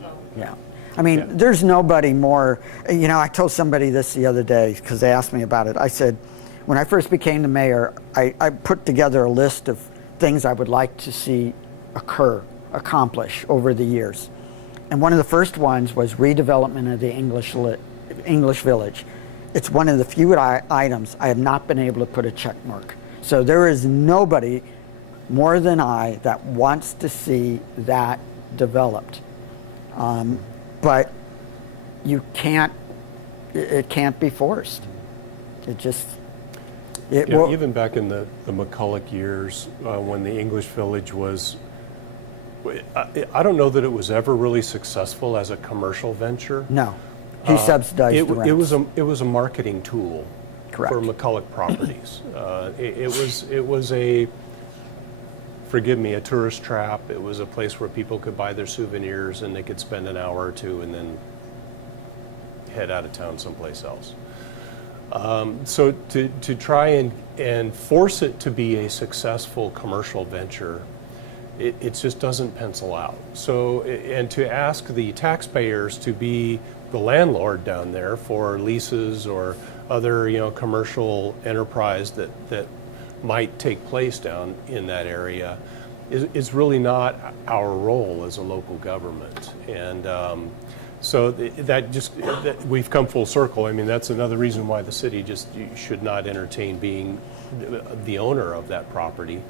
So, Yeah. I mean, Yeah. there's nobody more, I told somebody this the other day because they asked me about it. I said, when I first became the mayor, I put together a list of things I would like to see accomplish over the years. And one of the first ones was redevelopment of the English Village. It's one of the few items I have not been able to put a check mark. So there is nobody more than I that wants to see that developed. But you can't, it can't be forced. It just, it will. Even back in the McCulloch years, when the English Village was, I don't know that it was ever really successful as a commercial venture. No, he subsidized It, the rents. it was a marketing tool Correct. for McCulloch Properties. It was a, forgive me, a tourist trap. It was a place where people could buy their souvenirs and they could spend an hour or two and then head out of town someplace else. So to try and force it to be a successful commercial venture, it just doesn't pencil out. So, and to ask the taxpayers to be the landlord down there for leases or other, commercial enterprise that might take place down in that area is really not our role as a local government. And so that we've come full circle. I mean, that's another reason why the city just should not entertain being the owner of that property,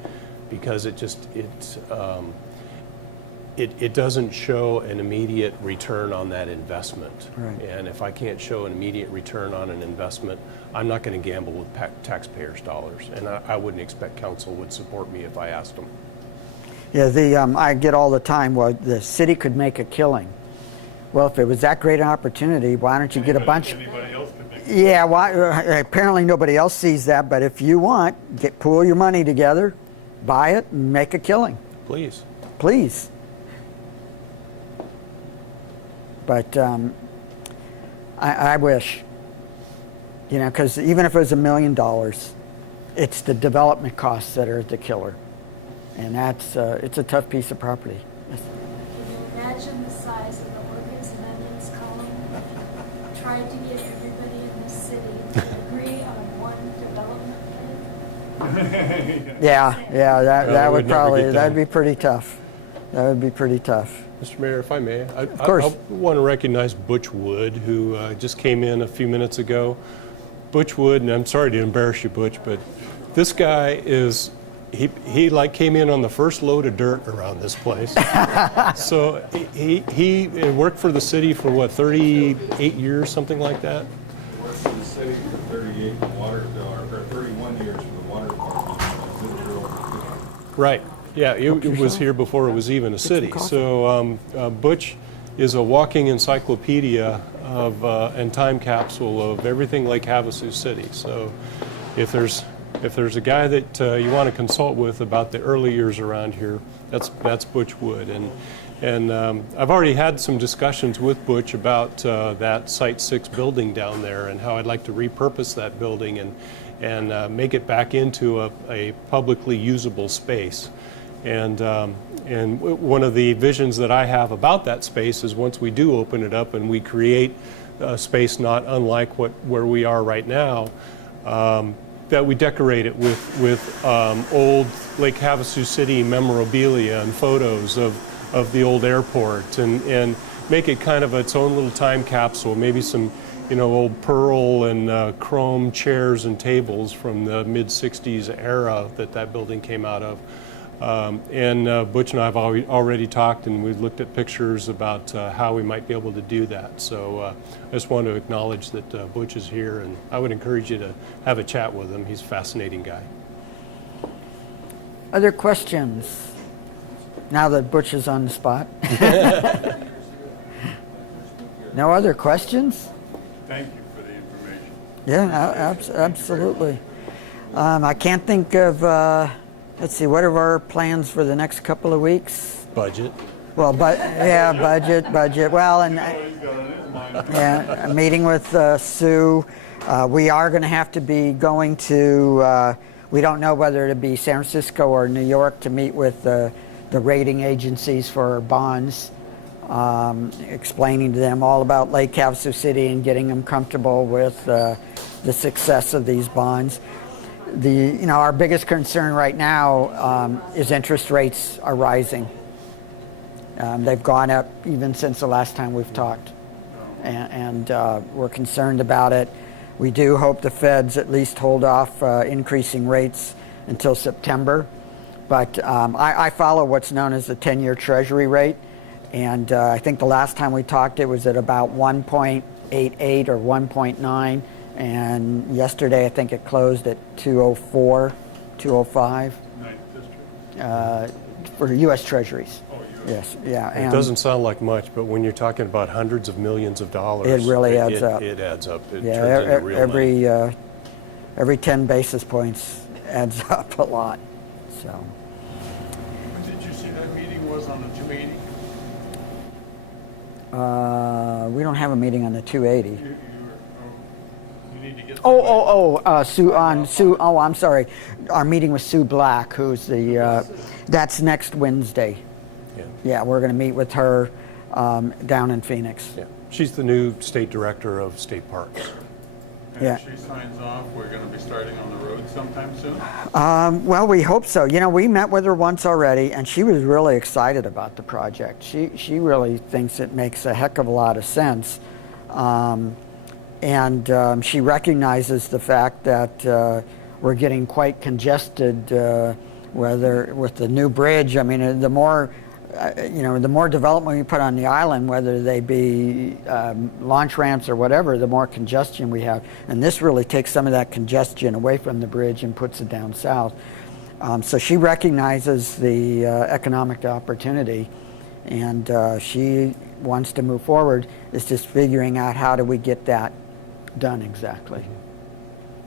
because it doesn't show an immediate return on that investment. Right. And if I can't show an immediate return on an investment, I'm not going to gamble with taxpayers' dollars. And I wouldn't expect council would support me if I asked them. Yeah, I get all the time, well, the city could make a killing. Well, if it was that great an opportunity, why don't you get a bunch? Anybody else could make. Yeah, apparently nobody else sees that, but if you want, pool your money together, buy it, and make a killing. Please. Please. But I wish, because even if it was $1 million, it's the development costs that are the killer. And it's a tough piece of property. Yes. Can you imagine the size of the organs and onions column? Tried to get everybody in the city to agree on one development plan? Yeah, that would would never probably, get that'd done. be pretty tough. That would be pretty tough. Mr. Mayor, if I may, Of course. I want to recognize Butch Wood, who just came in a few minutes ago. Butch Wood, and I'm sorry to embarrass you, Butch, but this guy is, he like came in on the first load of dirt around this place. So he worked for the city for what, 38 years, something like that? Worked for the city for 38 or 31 years for the water department. Right. Yeah, it was here before it was even a city. So Butch is a walking encyclopedia of and time capsule of everything like Havasu City. So if there's if there's a guy that you want to consult with about the early years around here, that's Butch Wood. And I've already had some discussions with Butch about that Site 6 building down there and how I'd like to repurpose that building and make it back into a publicly usable space. And one of the visions that I have about that space is once we do open it up and we create a space not unlike where we are right now, that we decorate it with old Lake Havasu City memorabilia and photos of the old airport, and make it kind of its own little time capsule. Maybe some, old pearl and chrome chairs and tables from the mid-'60s era that building came out of. And Butch and I have already talked, and we've looked at pictures about how we might be able to do that. So I just want to acknowledge that Butch is here, and I would encourage you to have a chat with him. He's a fascinating guy. Other questions? Now that Butch is on the spot. No other questions? Thank you for the information. Yeah, absolutely. I can't think of, let's see, what are our plans for the next couple of weeks? Budget. Well, budget. Well, and yeah, a meeting with Sue. We are going to have to be going to, we don't know whether to be San Francisco or New York to meet with the rating agencies for our bonds, explaining to them all about Lake Havasu City and getting them comfortable with the success of these bonds. Our biggest concern right now is interest rates are rising. They've gone up even since the last time we've talked, and we're concerned about it. We do hope the Feds at least hold off increasing rates until September. But I follow what's known as the 10-year Treasury rate, and I think the last time we talked it was at about 1.88 or 1.9, and yesterday I think it closed at 204, 205 for U.S. Treasuries. Oh, Yes, yeah. It doesn't sound like much, but when you're talking about hundreds of millions of dollars, it really adds up. It adds up. It Yeah, turns into real money. every 10 basis points adds up a lot. So. When did you say that meeting was on the 280? We don't have a meeting on the 280. You need to get. Sue. Oh, I'm sorry. Our meeting with Sue Black, who's the. That's next Wednesday. Yeah, we're going to meet with her down in Phoenix. Yeah, she's the new state director of state parks. And Yeah. if she signs off, we're going to be starting on the road sometime soon? Well, we hope so. We met with her once already, and she was really excited about the project. She really thinks it makes a heck of a lot of sense. And she recognizes the fact that we're getting quite congested, whether with the new bridge. I mean, the more development we put on the island, whether they be launch ramps or whatever, the more congestion we have. And this really takes some of that congestion away from the bridge and puts it down south. So she recognizes the economic opportunity, and she wants to move forward. It's just figuring out how do we get that done exactly.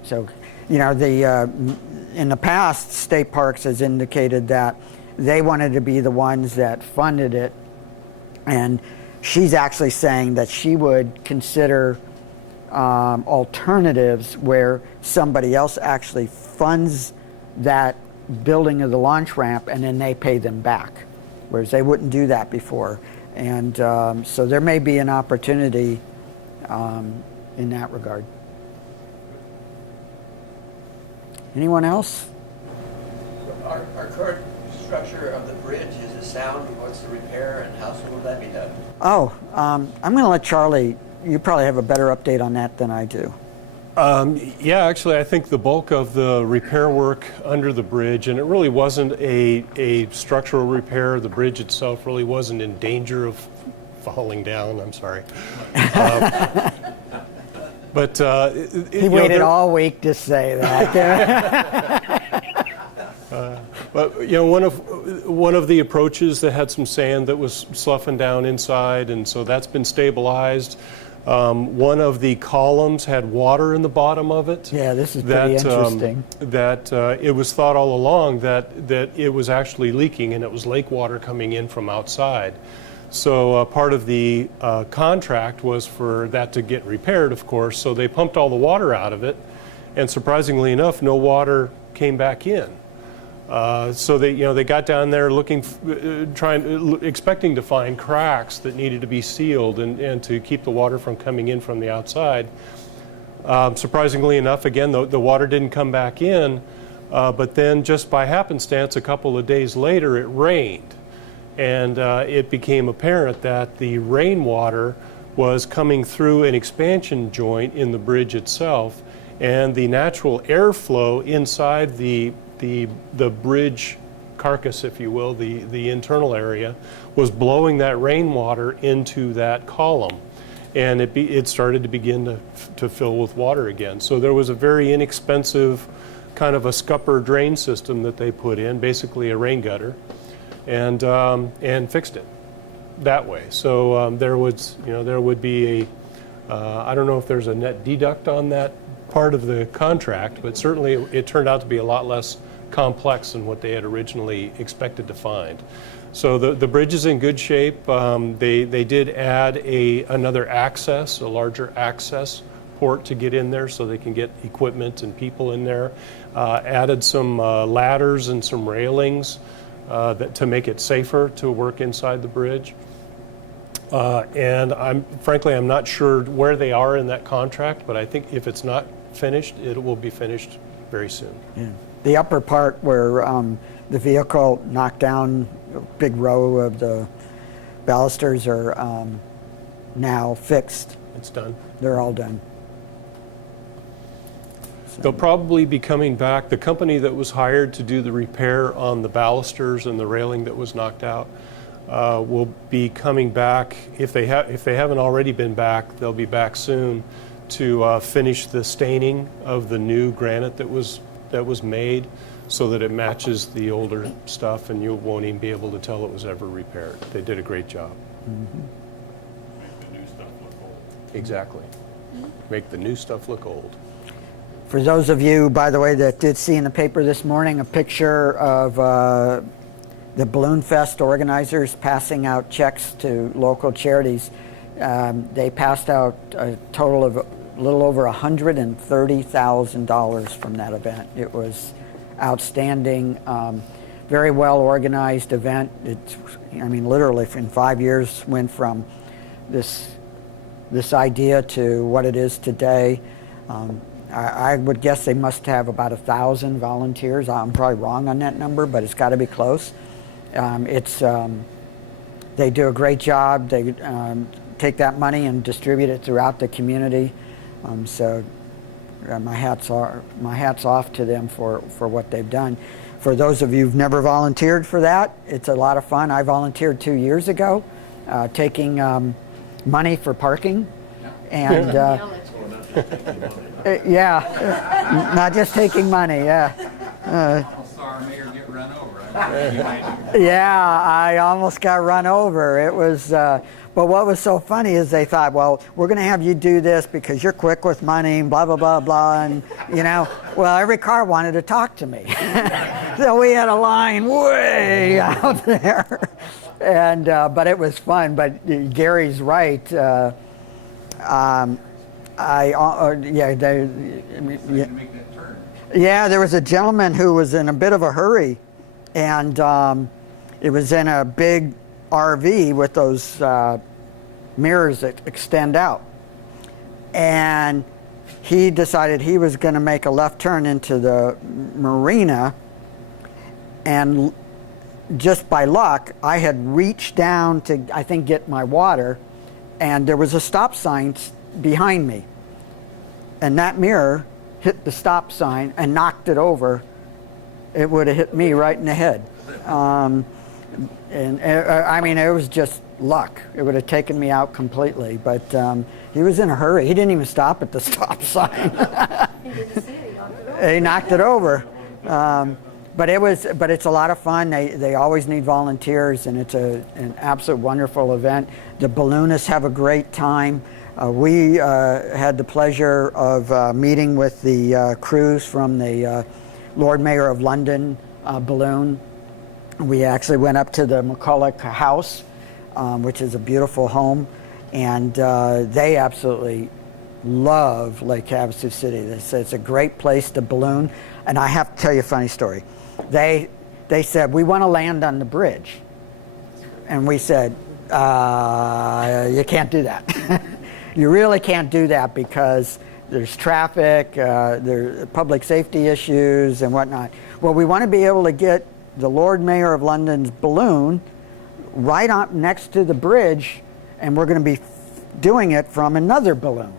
So, in the past, State Parks has indicated that they wanted to be the ones that funded it, and she's actually saying that she would consider alternatives where somebody else actually funds that building of the launch ramp and then they pay them back, whereas they wouldn't do that before. And so there may be an opportunity in that regard. Anyone else? Our current structure of the bridge, is it sound? What's the repair and how soon will that be done? Oh, I'm going to let Charlie, you probably have a better update on that than I do. Yeah, actually, I think the bulk of the repair work under the bridge, and it really wasn't a structural repair. The bridge itself really wasn't in danger of falling down. I'm sorry. But he waited all week to say that. But one of the approaches that had some sand that was sloughing down inside, and so that's been stabilized. One of the columns had water in the bottom of it. Yeah, this is pretty interesting. It was thought all along that it was actually leaking and it was lake water coming in from outside. So part of the contract was for that to get repaired, of course. So they pumped all the water out of it, and surprisingly enough, no water came back in. So they got down there looking, expecting to find cracks that needed to be sealed and to keep the water from coming in from the outside. Surprisingly enough, again, the water didn't come back in, but then just by happenstance, a couple of days later, it rained. And it became apparent that the rainwater was coming through an expansion joint in the bridge itself, and the natural airflow inside the bridge carcass, if you will, the internal area, was blowing that rainwater into that column, and it started to begin to fill with water again. So there was a very inexpensive kind of a scupper drain system that they put in, basically a rain gutter, and fixed it that way. So there would be I don't know if there's a net deduct on that part of the contract, but certainly it turned out to be a lot less complex than what they had originally expected to find. So the bridge is in good shape. They did add another access, a larger access port to get in there so they can get equipment and people in there. Added some ladders and some railings to make it safer to work inside the bridge. And I'm not sure where they are in that contract, but I think if it's not finished, it will be finished very soon. Yeah. The upper part where the vehicle knocked down a big row of the balusters are now fixed. It's done. They're all done. They'll probably be coming back. The company that was hired to do the repair on the balusters and the railing that was knocked out will be coming back. If they haven't already been back, they'll be back soon to finish the staining of the new granite that was made, so that it matches the older stuff, and you won't even be able to tell it was ever repaired. They did a great job. Make the new stuff look old. Exactly. Make the new stuff look old. For those of you, by the way, that did see in the paper this morning a picture of the Balloon Fest organizers passing out checks to local charities. They passed out a total of a little over $130,000 from that event. It was outstanding, very well organized event. Literally in 5 years went from this idea to what it is today. I would guess they must have about 1,000 volunteers. I'm probably wrong on that number, but it's got to be close. They do a great job. They take that money and distribute it throughout the community. My hat's off to them for what they've done. For those of you who've never volunteered for that, it's a lot of fun. I volunteered 2 years ago, taking money for parking, and not just taking money. Yeah. I saw our mayor get run over. Yeah, I almost got run over. It was, but what was so funny is they thought, well, we're going to have you do this because you're quick with money, and blah, blah, blah, blah, and, well, every car wanted to talk to me. So we had a line way out there. And, but it was fun. But Gary's right. Yeah, there was a gentleman who was in a bit of a hurry, and it was in a big RV with those mirrors that extend out. And he decided he was going to make a left turn into the marina, and just by luck, I had reached down to, I think, get my water, and there was a stop sign behind me. And that mirror hit the stop sign and knocked it over. It would have hit me right in the head. It was just luck. It would have taken me out completely. But he was in a hurry. He didn't even stop at the stop sign. He didn't see it, he knocked it over. He knocked it over. but it's a lot of fun. They always need volunteers, and it's an absolute wonderful event. The balloonists have a great time. We had the pleasure of meeting with the crews from the Lord Mayor of London balloon. We actually went up to the McCulloch House, which is a beautiful home, and they absolutely love Lake Havasu City. They said it's a great place to balloon. And I have to tell you a funny story. They said, we want to land on the bridge. And we said, you can't do that. You really can't do that because there's traffic, there's public safety issues and whatnot. Well, we want to be able to get the Lord Mayor of London's balloon right up next to the bridge, and we're going to be doing it from another balloon.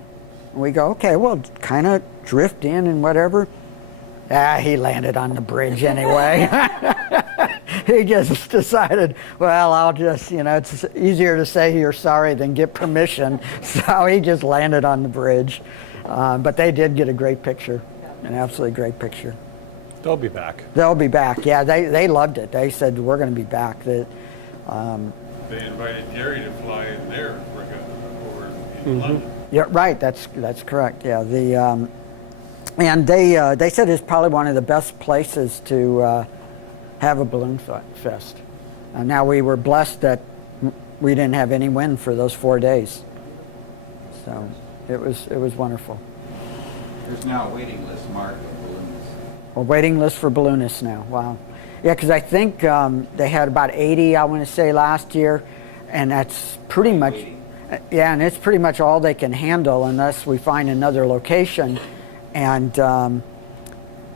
And we go, okay, well, kind of drift in and whatever. He landed on the bridge anyway. He just decided, well, I'll just, it's easier to say you're sorry than get permission. So he just landed on the bridge. But they did get a great picture, an absolutely great picture. They'll be back. They'll be back. Yeah, they loved it. They said, we're going to be back. They invited Gary to fly in their regatta over in London. Yeah, right. That's correct. Yeah, and they said it's probably one of the best places to have a balloon fest. Now we were blessed that we didn't have any wind for those 4 days, so it was wonderful. There's now a waiting list, Mark, of balloonists. A waiting list for balloonists now. Wow. Yeah, because I think they had about 80, I want to say, last year, and that's pretty much. Yeah, and it's pretty much all they can handle unless we find another location. And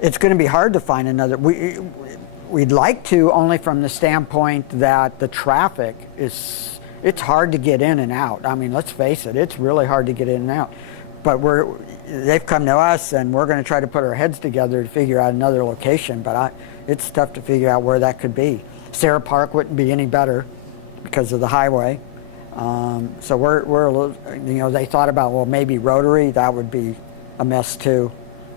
it's going to be hard to find another. We'd like to, only from the standpoint that the traffic it's hard to get in and out. I mean, let's face it, it's really hard to get in and out. But they've come to us, and we're going to try to put our heads together to figure out another location. But it's tough to figure out where that could be. Sarah Park wouldn't be any better because of the highway. So we're a little, they thought about, well, maybe Rotary. That would be a mess too.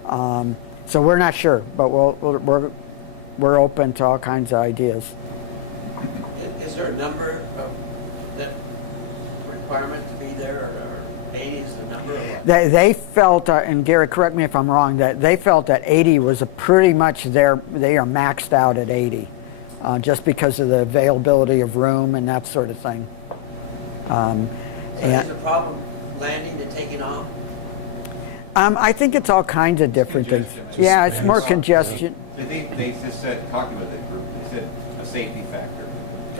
So we're not sure, but we're open to all kinds of ideas. Is there a number of that requirement to be there, or 80 is the number? They felt, and Gary, correct me if I'm wrong, that they felt that 80 was pretty much they are maxed out at 80, just because of the availability of room and that sort of thing. So is the problem landing and taking off? I think it's all kinds of different things. Yeah, it's more congestion. They just said, talking with the group, they said a safety factor.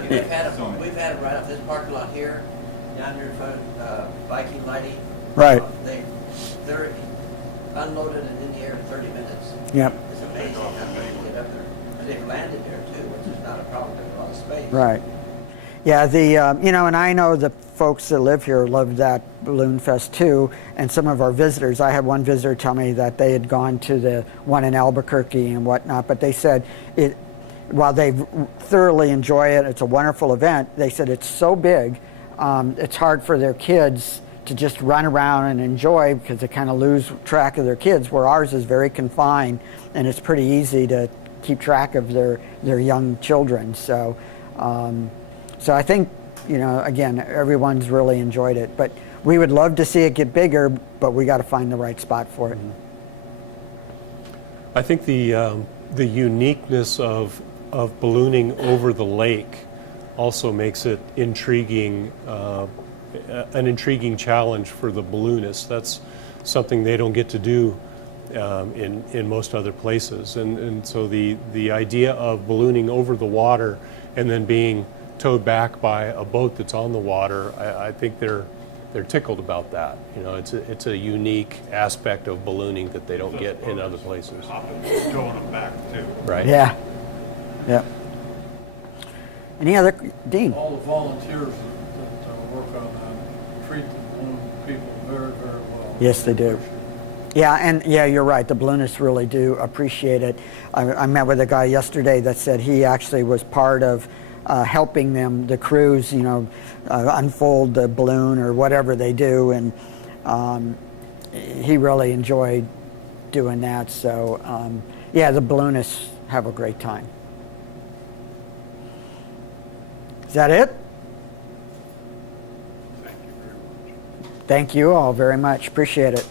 We've had it right off this parking lot here, down here in front of Viking Lighting. Right. They're unloaded and in the air in 30 minutes. Yep. It's amazing how they get up there. And they've landed there too, which is not a problem, there's a lot of space. Right. Yeah, and I know the folks that live here love that Balloon Fest too, and some of our visitors. I had one visitor tell me that they had gone to the one in Albuquerque and whatnot, but they said while they thoroughly enjoy it, it's a wonderful event, they said it's so big, it's hard for their kids to just run around and enjoy because they kind of lose track of their kids, where ours is very confined, and it's pretty easy to keep track of their young children. So I think, again, everyone's really enjoyed it. But we would love to see it get bigger, but we got to find the right spot for it. I think the uniqueness of ballooning over the lake also makes it intriguing, an intriguing challenge for the balloonists. That's something they don't get to do in most other places. And so the idea of ballooning over the water and then being towed back by a boat that's on the water, I think they're tickled about that. It's a unique aspect of ballooning that they don't get in other places. Towing them back too. Right. Yeah. Yep. Any other, Dean? All the volunteers that work on that treat the balloon people very, very well. Yes, they do. Yeah, and you're right. The balloonists really do appreciate it. I met with a guy yesterday that said he actually was part of helping them, the crews, unfold the balloon or whatever they do, and he really enjoyed doing that. So, the balloonists have a great time. Is that it? Thank you very much. Thank you all very much. Appreciate it.